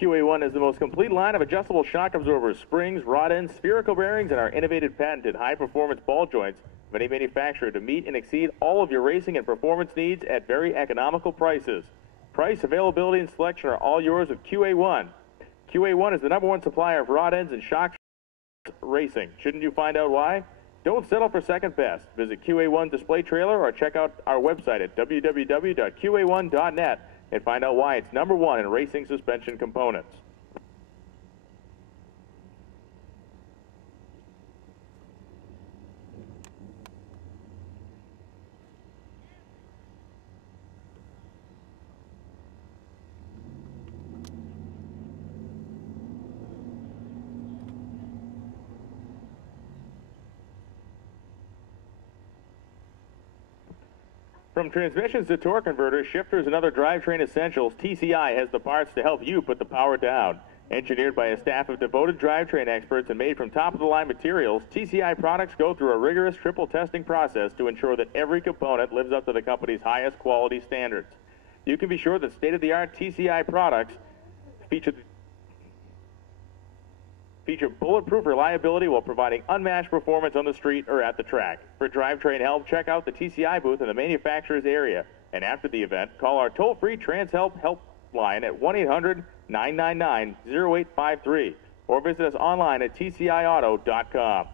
QA1 is the most complete line of adjustable shock absorbers, springs, rod ends, spherical bearings, and our innovative patented high-performance ball joints of any manufacturer to meet and exceed all of your racing and performance needs at very economical prices. Price, availability, and selection are all yours with QA1. QA1 is the #1 supplier of rod ends and shocks racing. Shouldn't you find out why? Don't settle for second best. Visit QA1 Display Trailer or check out our website at www.qa1.net and find out why it's #1 in racing suspension components. From transmissions to torque converters, shifters, and other drivetrain essentials, TCI has the parts to help you put the power down. Engineered by a staff of devoted drivetrain experts and made from top-of-the-line materials, TCI products go through a rigorous triple testing process to ensure that every component lives up to the company's highest quality standards. You can be sure that state-of-the-art TCI products feature bulletproof reliability while providing unmatched performance on the street or at the track. For drivetrain help, check out the TCI booth in the manufacturer's area. And after the event, call our toll-free TransHelp helpline at 1-800-999-0853 or visit us online at tciauto.com.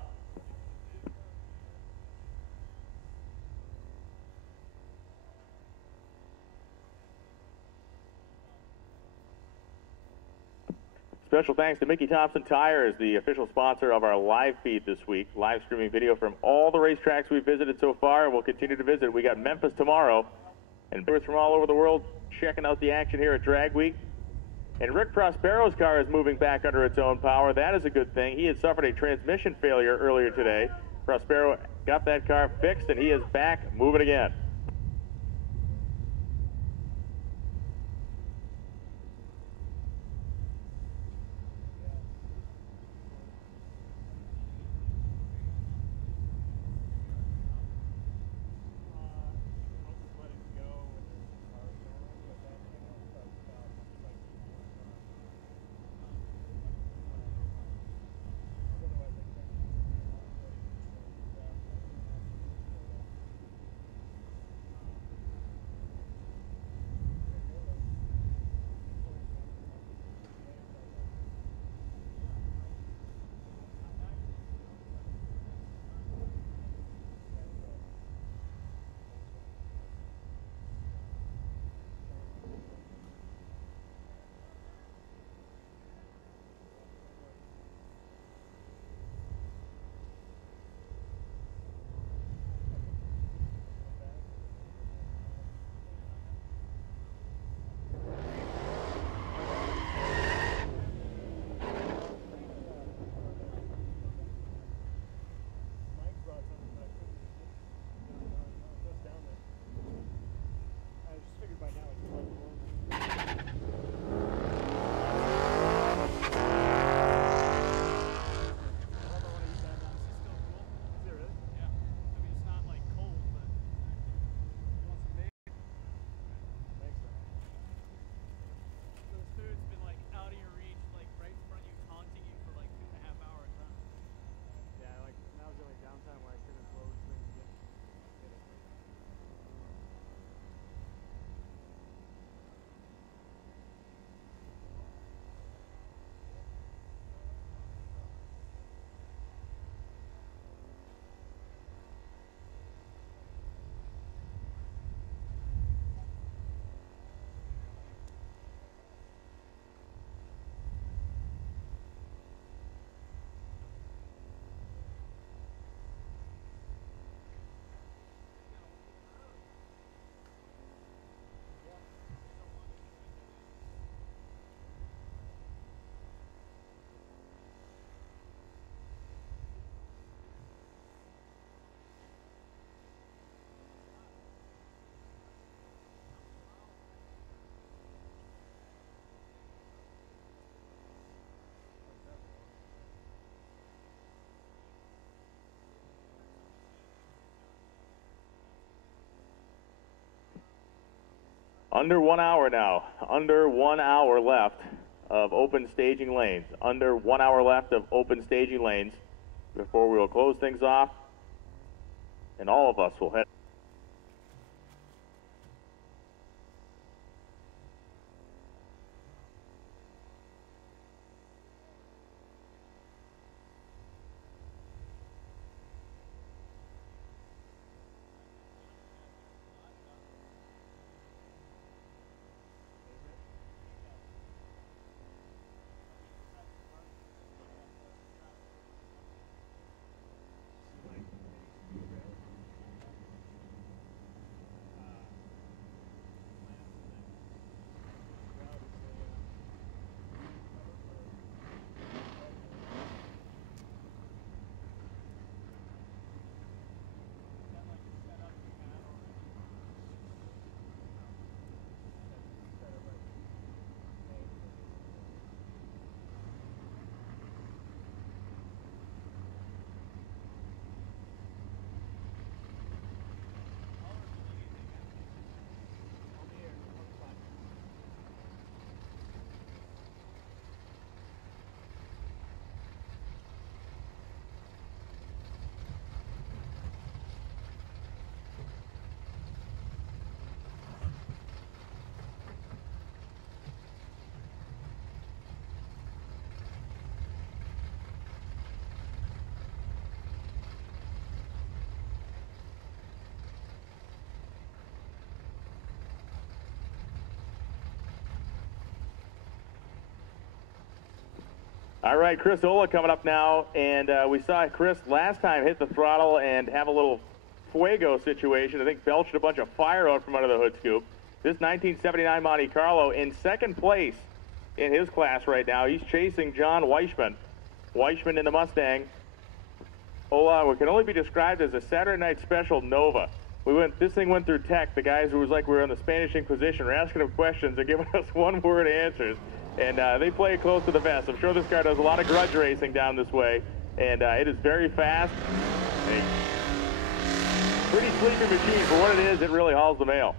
Special thanks to Mickey Thompson Tires, the official sponsor of our live feed this week. Live streaming video from all the racetracks we've visited so far, and we'll continue to visit. We got Memphis tomorrow, and viewers from all over the world checking out the action here at Drag Week. And Rick Prospero's car is moving back under its own power. That is a good thing. He had suffered a transmission failure earlier today. Prospero got that car fixed, and he is back moving again. Under 1 hour now. Under 1 hour left of open staging lanes. Under 1 hour left of open staging lanes before we will close things off, and all of us will head. All right, Chris Ola coming up now, and we saw Chris last time hit the throttle and have a little fuego situation. I think belched a bunch of fire out from under the hood scoop. This 1979 Monte Carlo in second place in his class right now. He's chasing John Weishman. Weishman in the Mustang. Ola, what can only be described as a Saturday night special Nova. This thing went through tech. The guys, it was like we were in the Spanish Inquisition. We're asking them questions. They're giving us one-word answers. And they play it close to the vest. I'm sure this car does a lot of grudge racing down this way. And it is very fast. A pretty sleepy machine. For what it is, it really hauls the mail.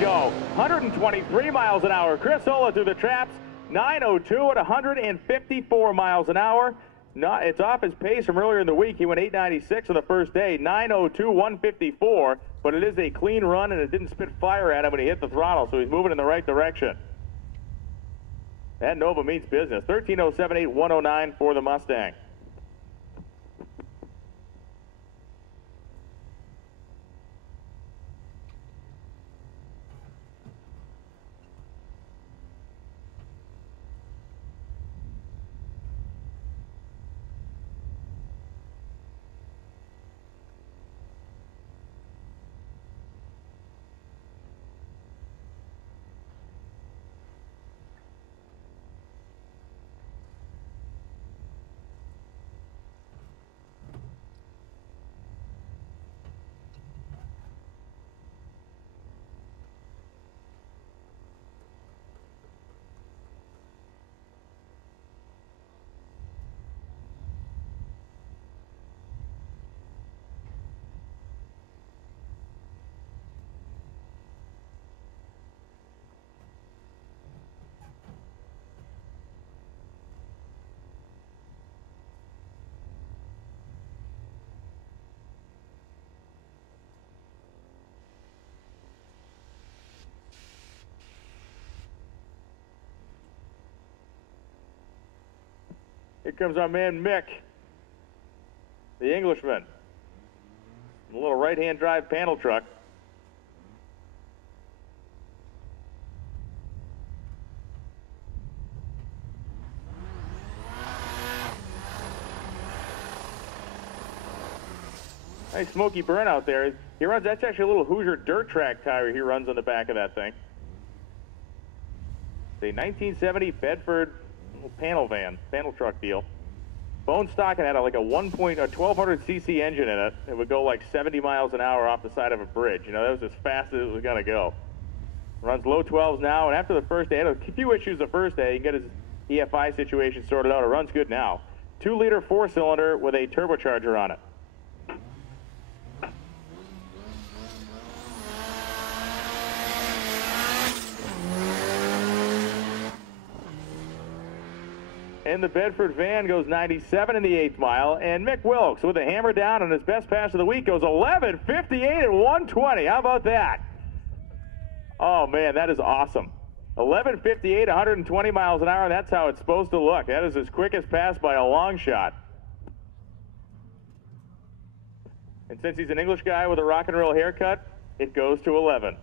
Go 123 miles an hour. Chris Ola through the traps, 9:02 at 154 miles an hour. It's off his pace from earlier in the week. He went 896 on the first day, 9:02, 154. But it is a clean run, and it didn't spit fire at him when he hit the throttle, so he's moving in the right direction. That Nova means business. 13:07.8, 109 for the Mustang. Here comes our man Mick, the Englishman. A little right-hand drive panel truck. Nice smoky burn out there. He runs, that's actually a little Hoosier dirt track tire he runs on the back of that thing. It's a 1970 Bedford panel truck deal. Bone stock, and had like a 1200 cc engine in it. It would go like 70 miles an hour off the side of a bridge. You know, that was as fast as it was gonna go. Runs low 12s now, and after the first day, had a few issues the first day. He can get his EFI situation sorted out. It runs good now. 2-liter 4-cylinder with a turbocharger on it. And the Bedford van goes 97 in the 8th mile. And Mick Wilkes with a hammer down on his best pass of the week goes 11:58 at 120. How about that? Oh, man, that is awesome. 11:58, 120 miles an hour, and that's how it's supposed to look. That is his quickest pass by a long shot. And since he's an English guy with a rock and roll haircut, it goes to 11.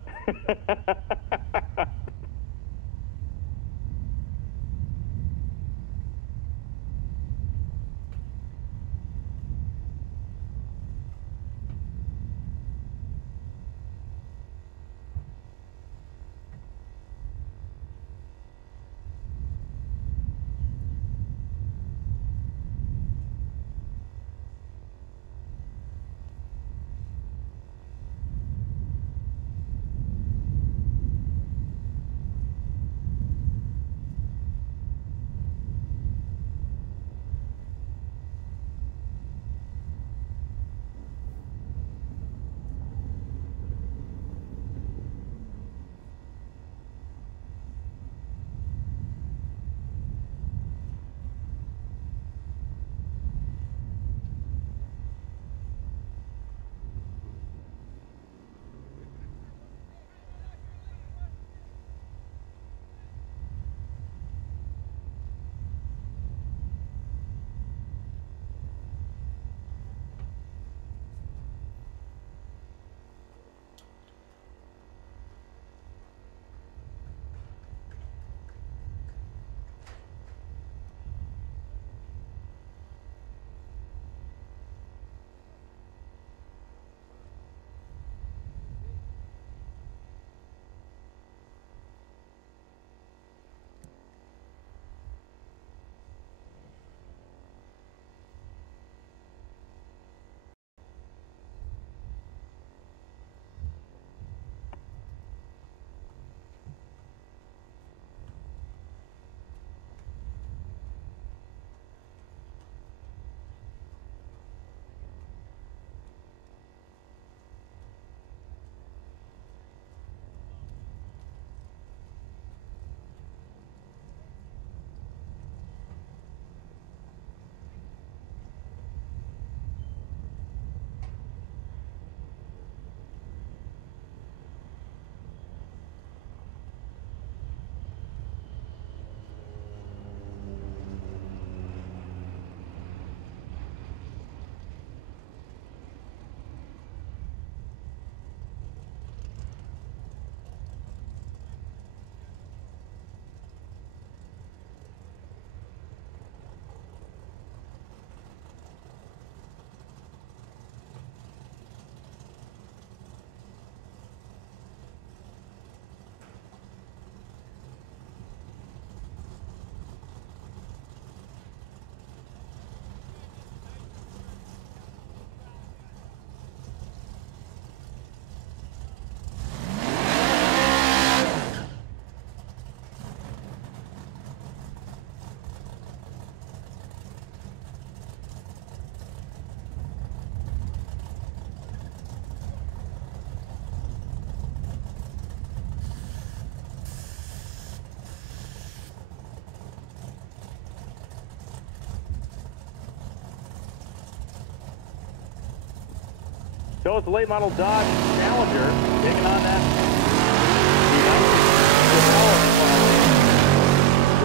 So it's the late model Dodge Challenger taking on that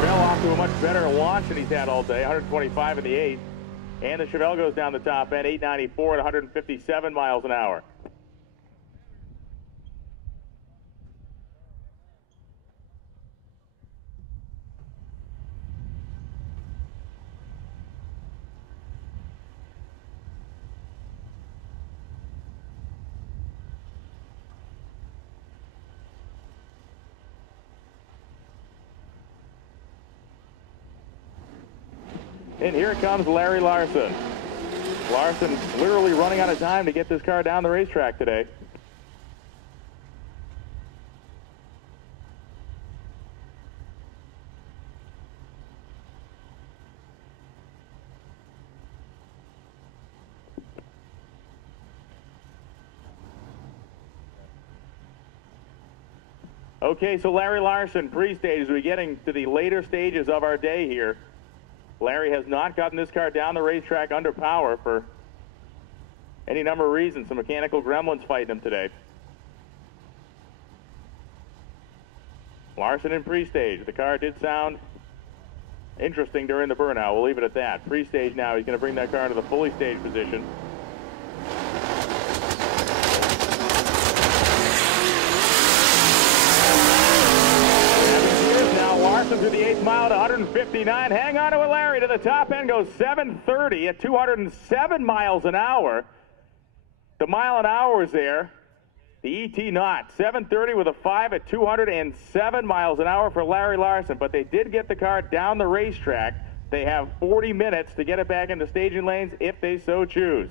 Chevelle off to a much better launch than he's had all day, 125 in the 8th. And the Chevelle goes down the top end, 894 at 157 miles an hour. And here comes Larry Larson. Larson literally running out of time to get this car down the racetrack today. Okay, so Larry Larson, pre-stage, as we're getting to the later stages of our day here. Larry has not gotten this car down the racetrack under power for any number of reasons. Some mechanical gremlins fighting him today. Larson in pre-stage. The car did sound interesting during the burnout. We'll leave it at that. Pre-stage now, he's going to bring that car into the fully staged position. Larson through the 8th mile to 159. Hang on to it, Larry. To the top end goes 730 at 207 miles an hour. The mile an hour is there. The ET not. 730 with a 5 at 207 miles an hour for Larry Larson. But they did get the car down the racetrack. They have 40 minutes to get it back into staging lanes if they so choose.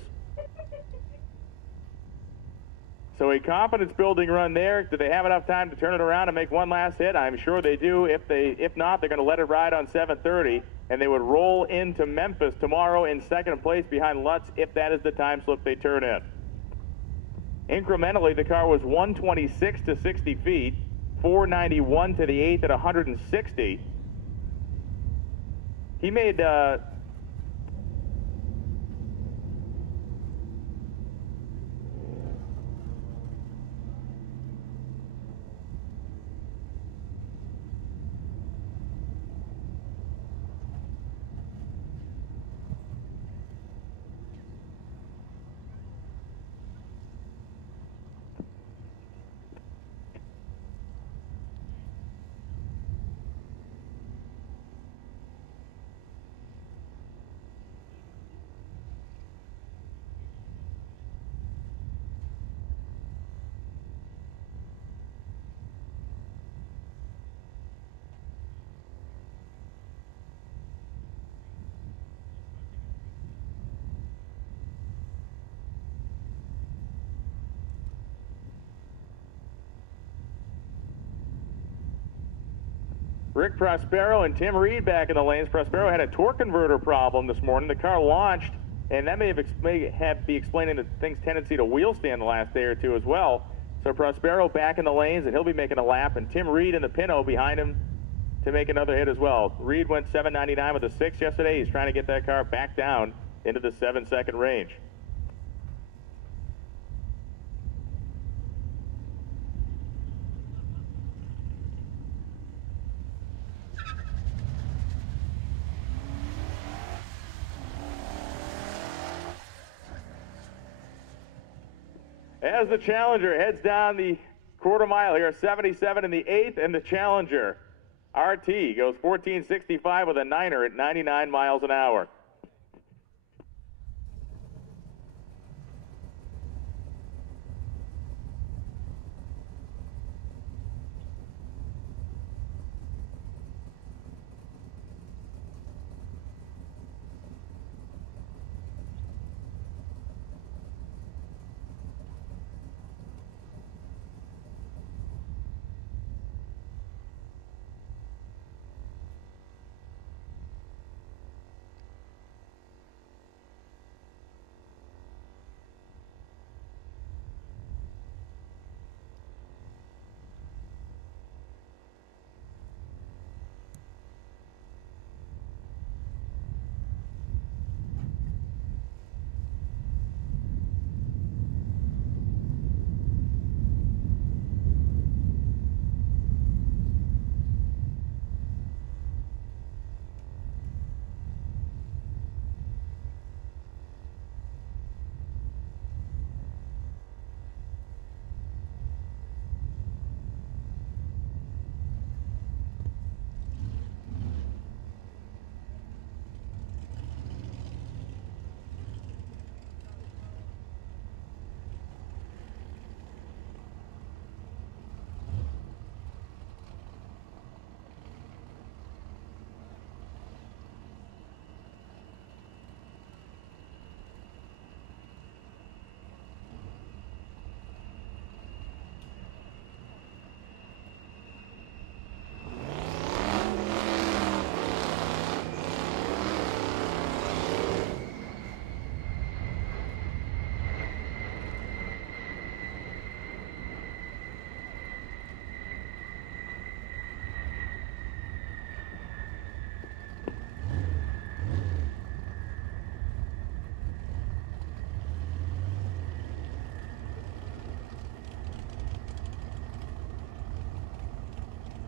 So a confidence-building run there. Do they have enough time to turn it around and make one last hit? I'm sure they do. If not, they're going to let it ride on 730, and they would roll into Memphis tomorrow in second place behind Lutz if that is the time slip they turn in. Incrementally, the car was 126 to 60 feet, 491 to the 8th at 160. He made... Rick Prospero and Tim Reed back in the lanes. Prospero had a torque converter problem this morning. The car launched, and that may be explaining the thing's tendency to wheel stand the last day or two as well. So Prospero back in the lanes, and he'll be making a lap, and Tim Reed in the Pinto behind him to make another hit as well. Reed went 799 with a 6 yesterday. He's trying to get that car back down into the 7-second range. As the Challenger heads down the quarter mile here, 77 in the 8th, and the Challenger RT goes 1465 with a 9er at 99 miles an hour.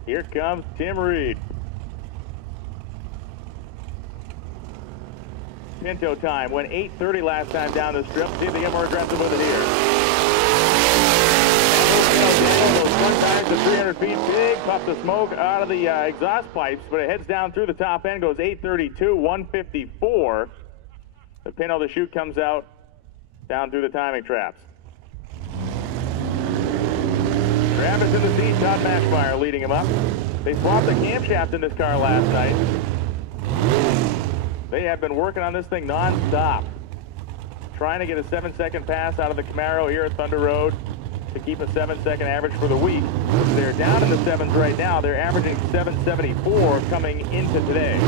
Here comes Tim Reed. Pinto time went 8:30 last time down the strip. See if they get more aggressive with it here. Those front tires to 300 feet. Big puff of smoke out of the exhaust pipes, but it heads down through the top end, goes 8:32, 154. The Pinto the chute comes out down through the timing traps. Travis in the seat, Todd Mashmeyer leading him up. They swapped the camshaft in this car last night. They have been working on this thing non-stop, trying to get a 7-second pass out of the Camaro here at Thunder Road to keep a 7-second average for the week. They're down in the 7s right now. They're averaging 774 coming into today.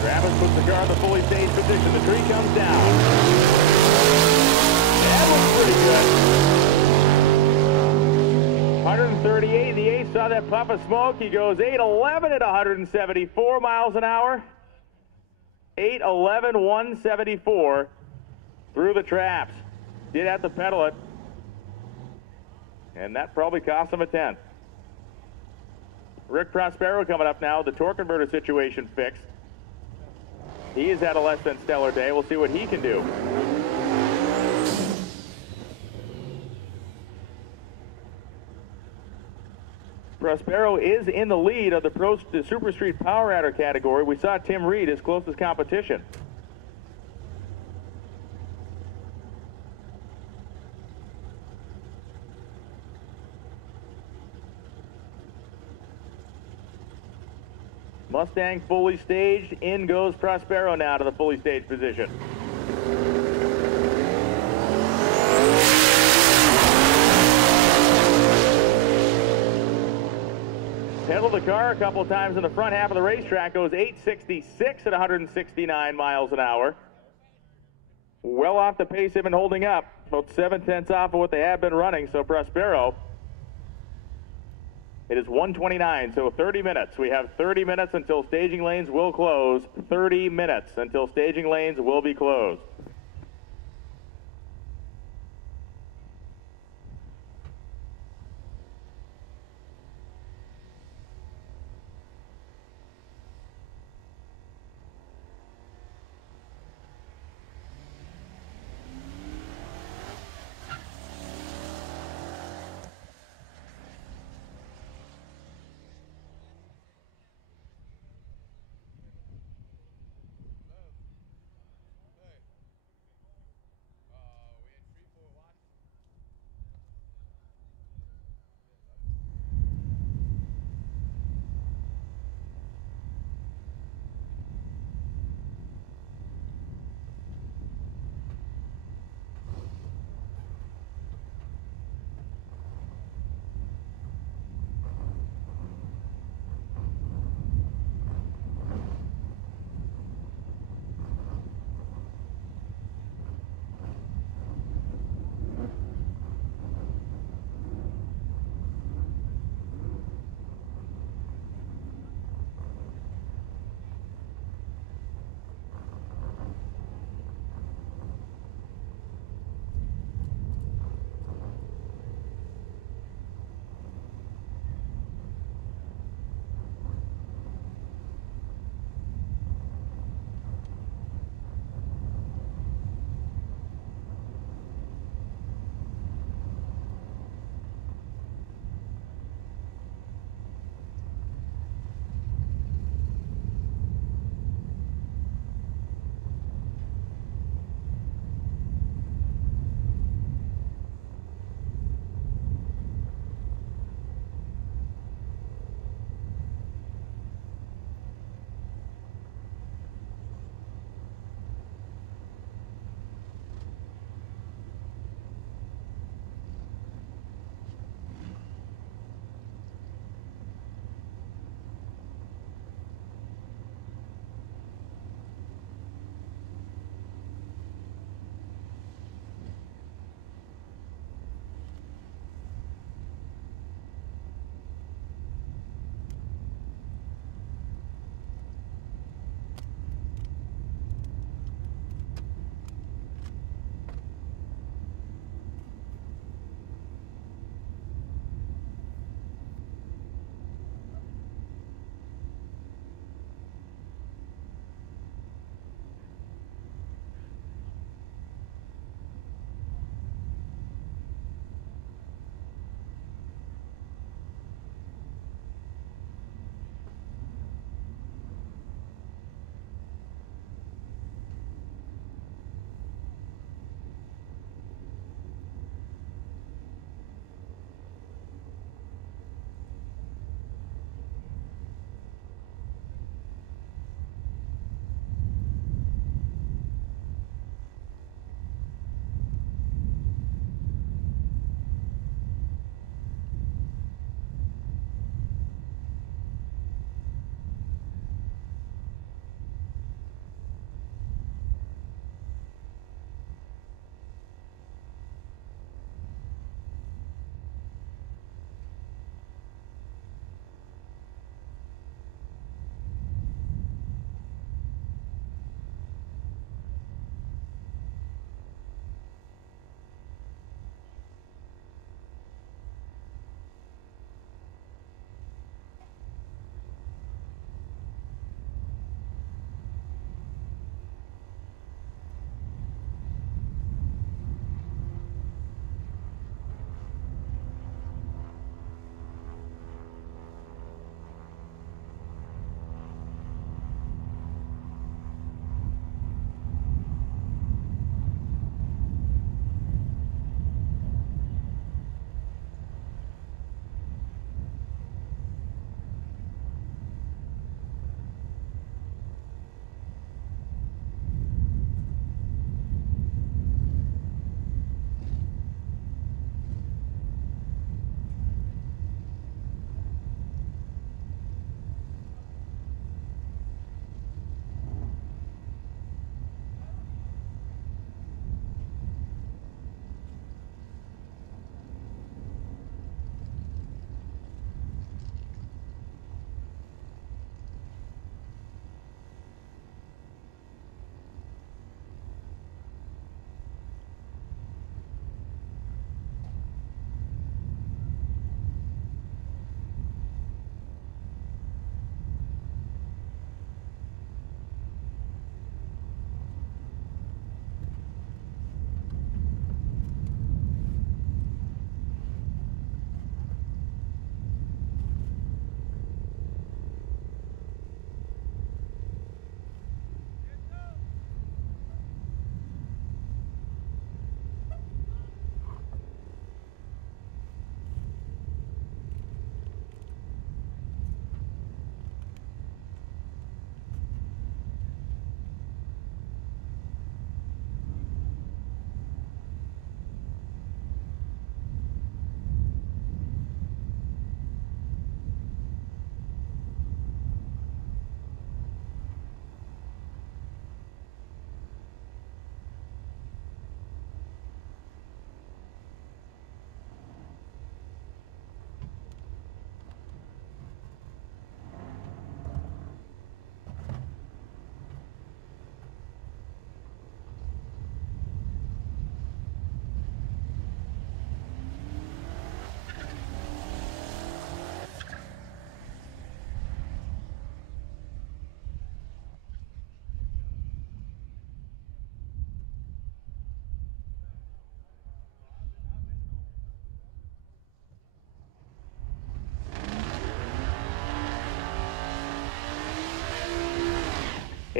Travis puts the car in the fully staged position. The tree comes down. That looks pretty good. 138. The Ace saw that puff of smoke. He goes 8:11 at 174 miles an hour. 8:11, 174 through the traps. Did have to pedal it. And that probably cost him a 10th. Rick Prospero coming up now. The torque converter situation fixed. He has had a less than stellar day. We'll see what he can do. Prospero is in the lead of the Super Street Power Adder category. We saw Tim Reed, his closest competition. Mustang fully staged. In goes Prospero now to the fully staged position. Pedaled the car a couple of times in the front half of the racetrack. Goes 866 at 169 miles an hour. Well off the pace they've been holding up. About 7/10 off of what they have been running. So Prospero, it is 1:29, so 30 minutes. We have 30 minutes until staging lanes will close. 30 minutes until staging lanes will be closed.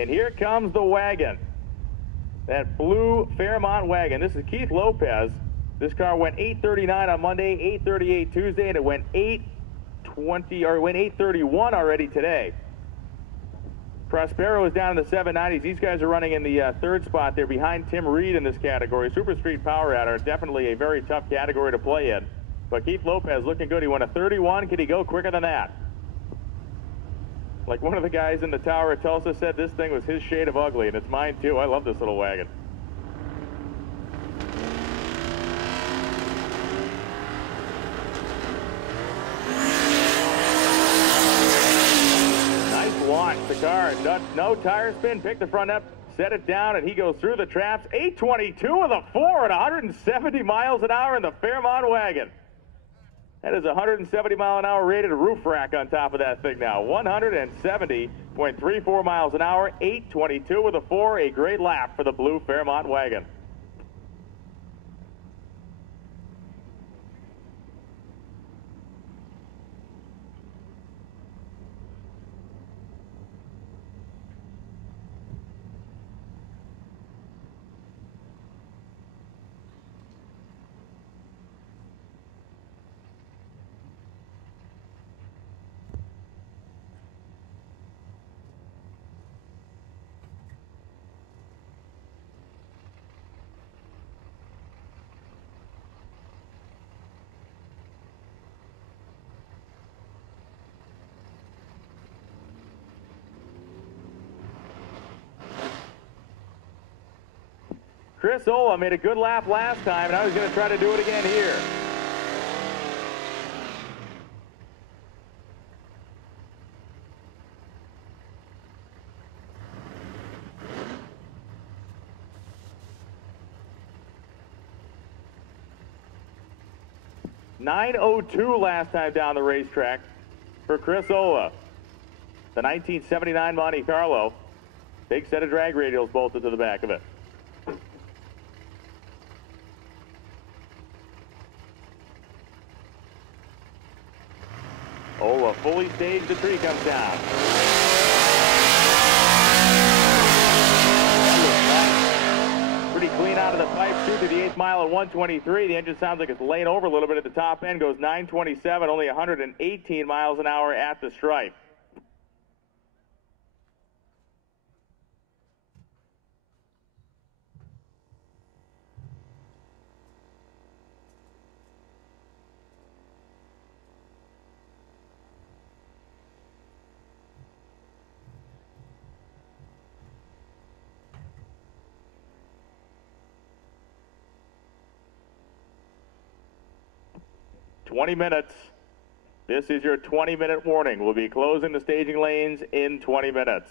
And here comes the wagon. That blue Fairmont wagon. This is Keith Lopez. This car went 8:39 on Monday, 8:38 Tuesday, and it went 8:31 already today. Prospero is down in the 790s. These guys are running in the third spot. They're behind Tim Reed in this category. Super Street Power Adder, definitely a very tough category to play in. But Keith Lopez looking good. He went a 31. Can he go quicker than that? Like one of the guys in the tower at Tulsa said, this thing was his shade of ugly, and it's mine too. I love this little wagon. Nice launch. The car, no tire spin, pick the front up, set it down, and he goes through the traps. 822 with a 4 at 170 miles an hour in the Fairmont wagon. That is a 170 mile an hour rated roof rack on top of that thing now. 170.34 miles an hour, 822 with a 4, a great lap for the blue Fairmont wagon. Chris Ola made a good lap last time, and I was going to try to do it again here. .902 last time down the racetrack for Chris Ola. The 1979 Monte Carlo. Big set of drag radials bolted to the back of it. Ola fully staged, the tree comes down. Pretty clean out of the pipe, too, to the 8th mile at 123. The engine sounds like it's laying over a little bit at the top end, goes 927, only 118 miles an hour at the stripe. "20 minutes. This is your 20-minute warning. We'll be closing the staging lanes in 20 minutes.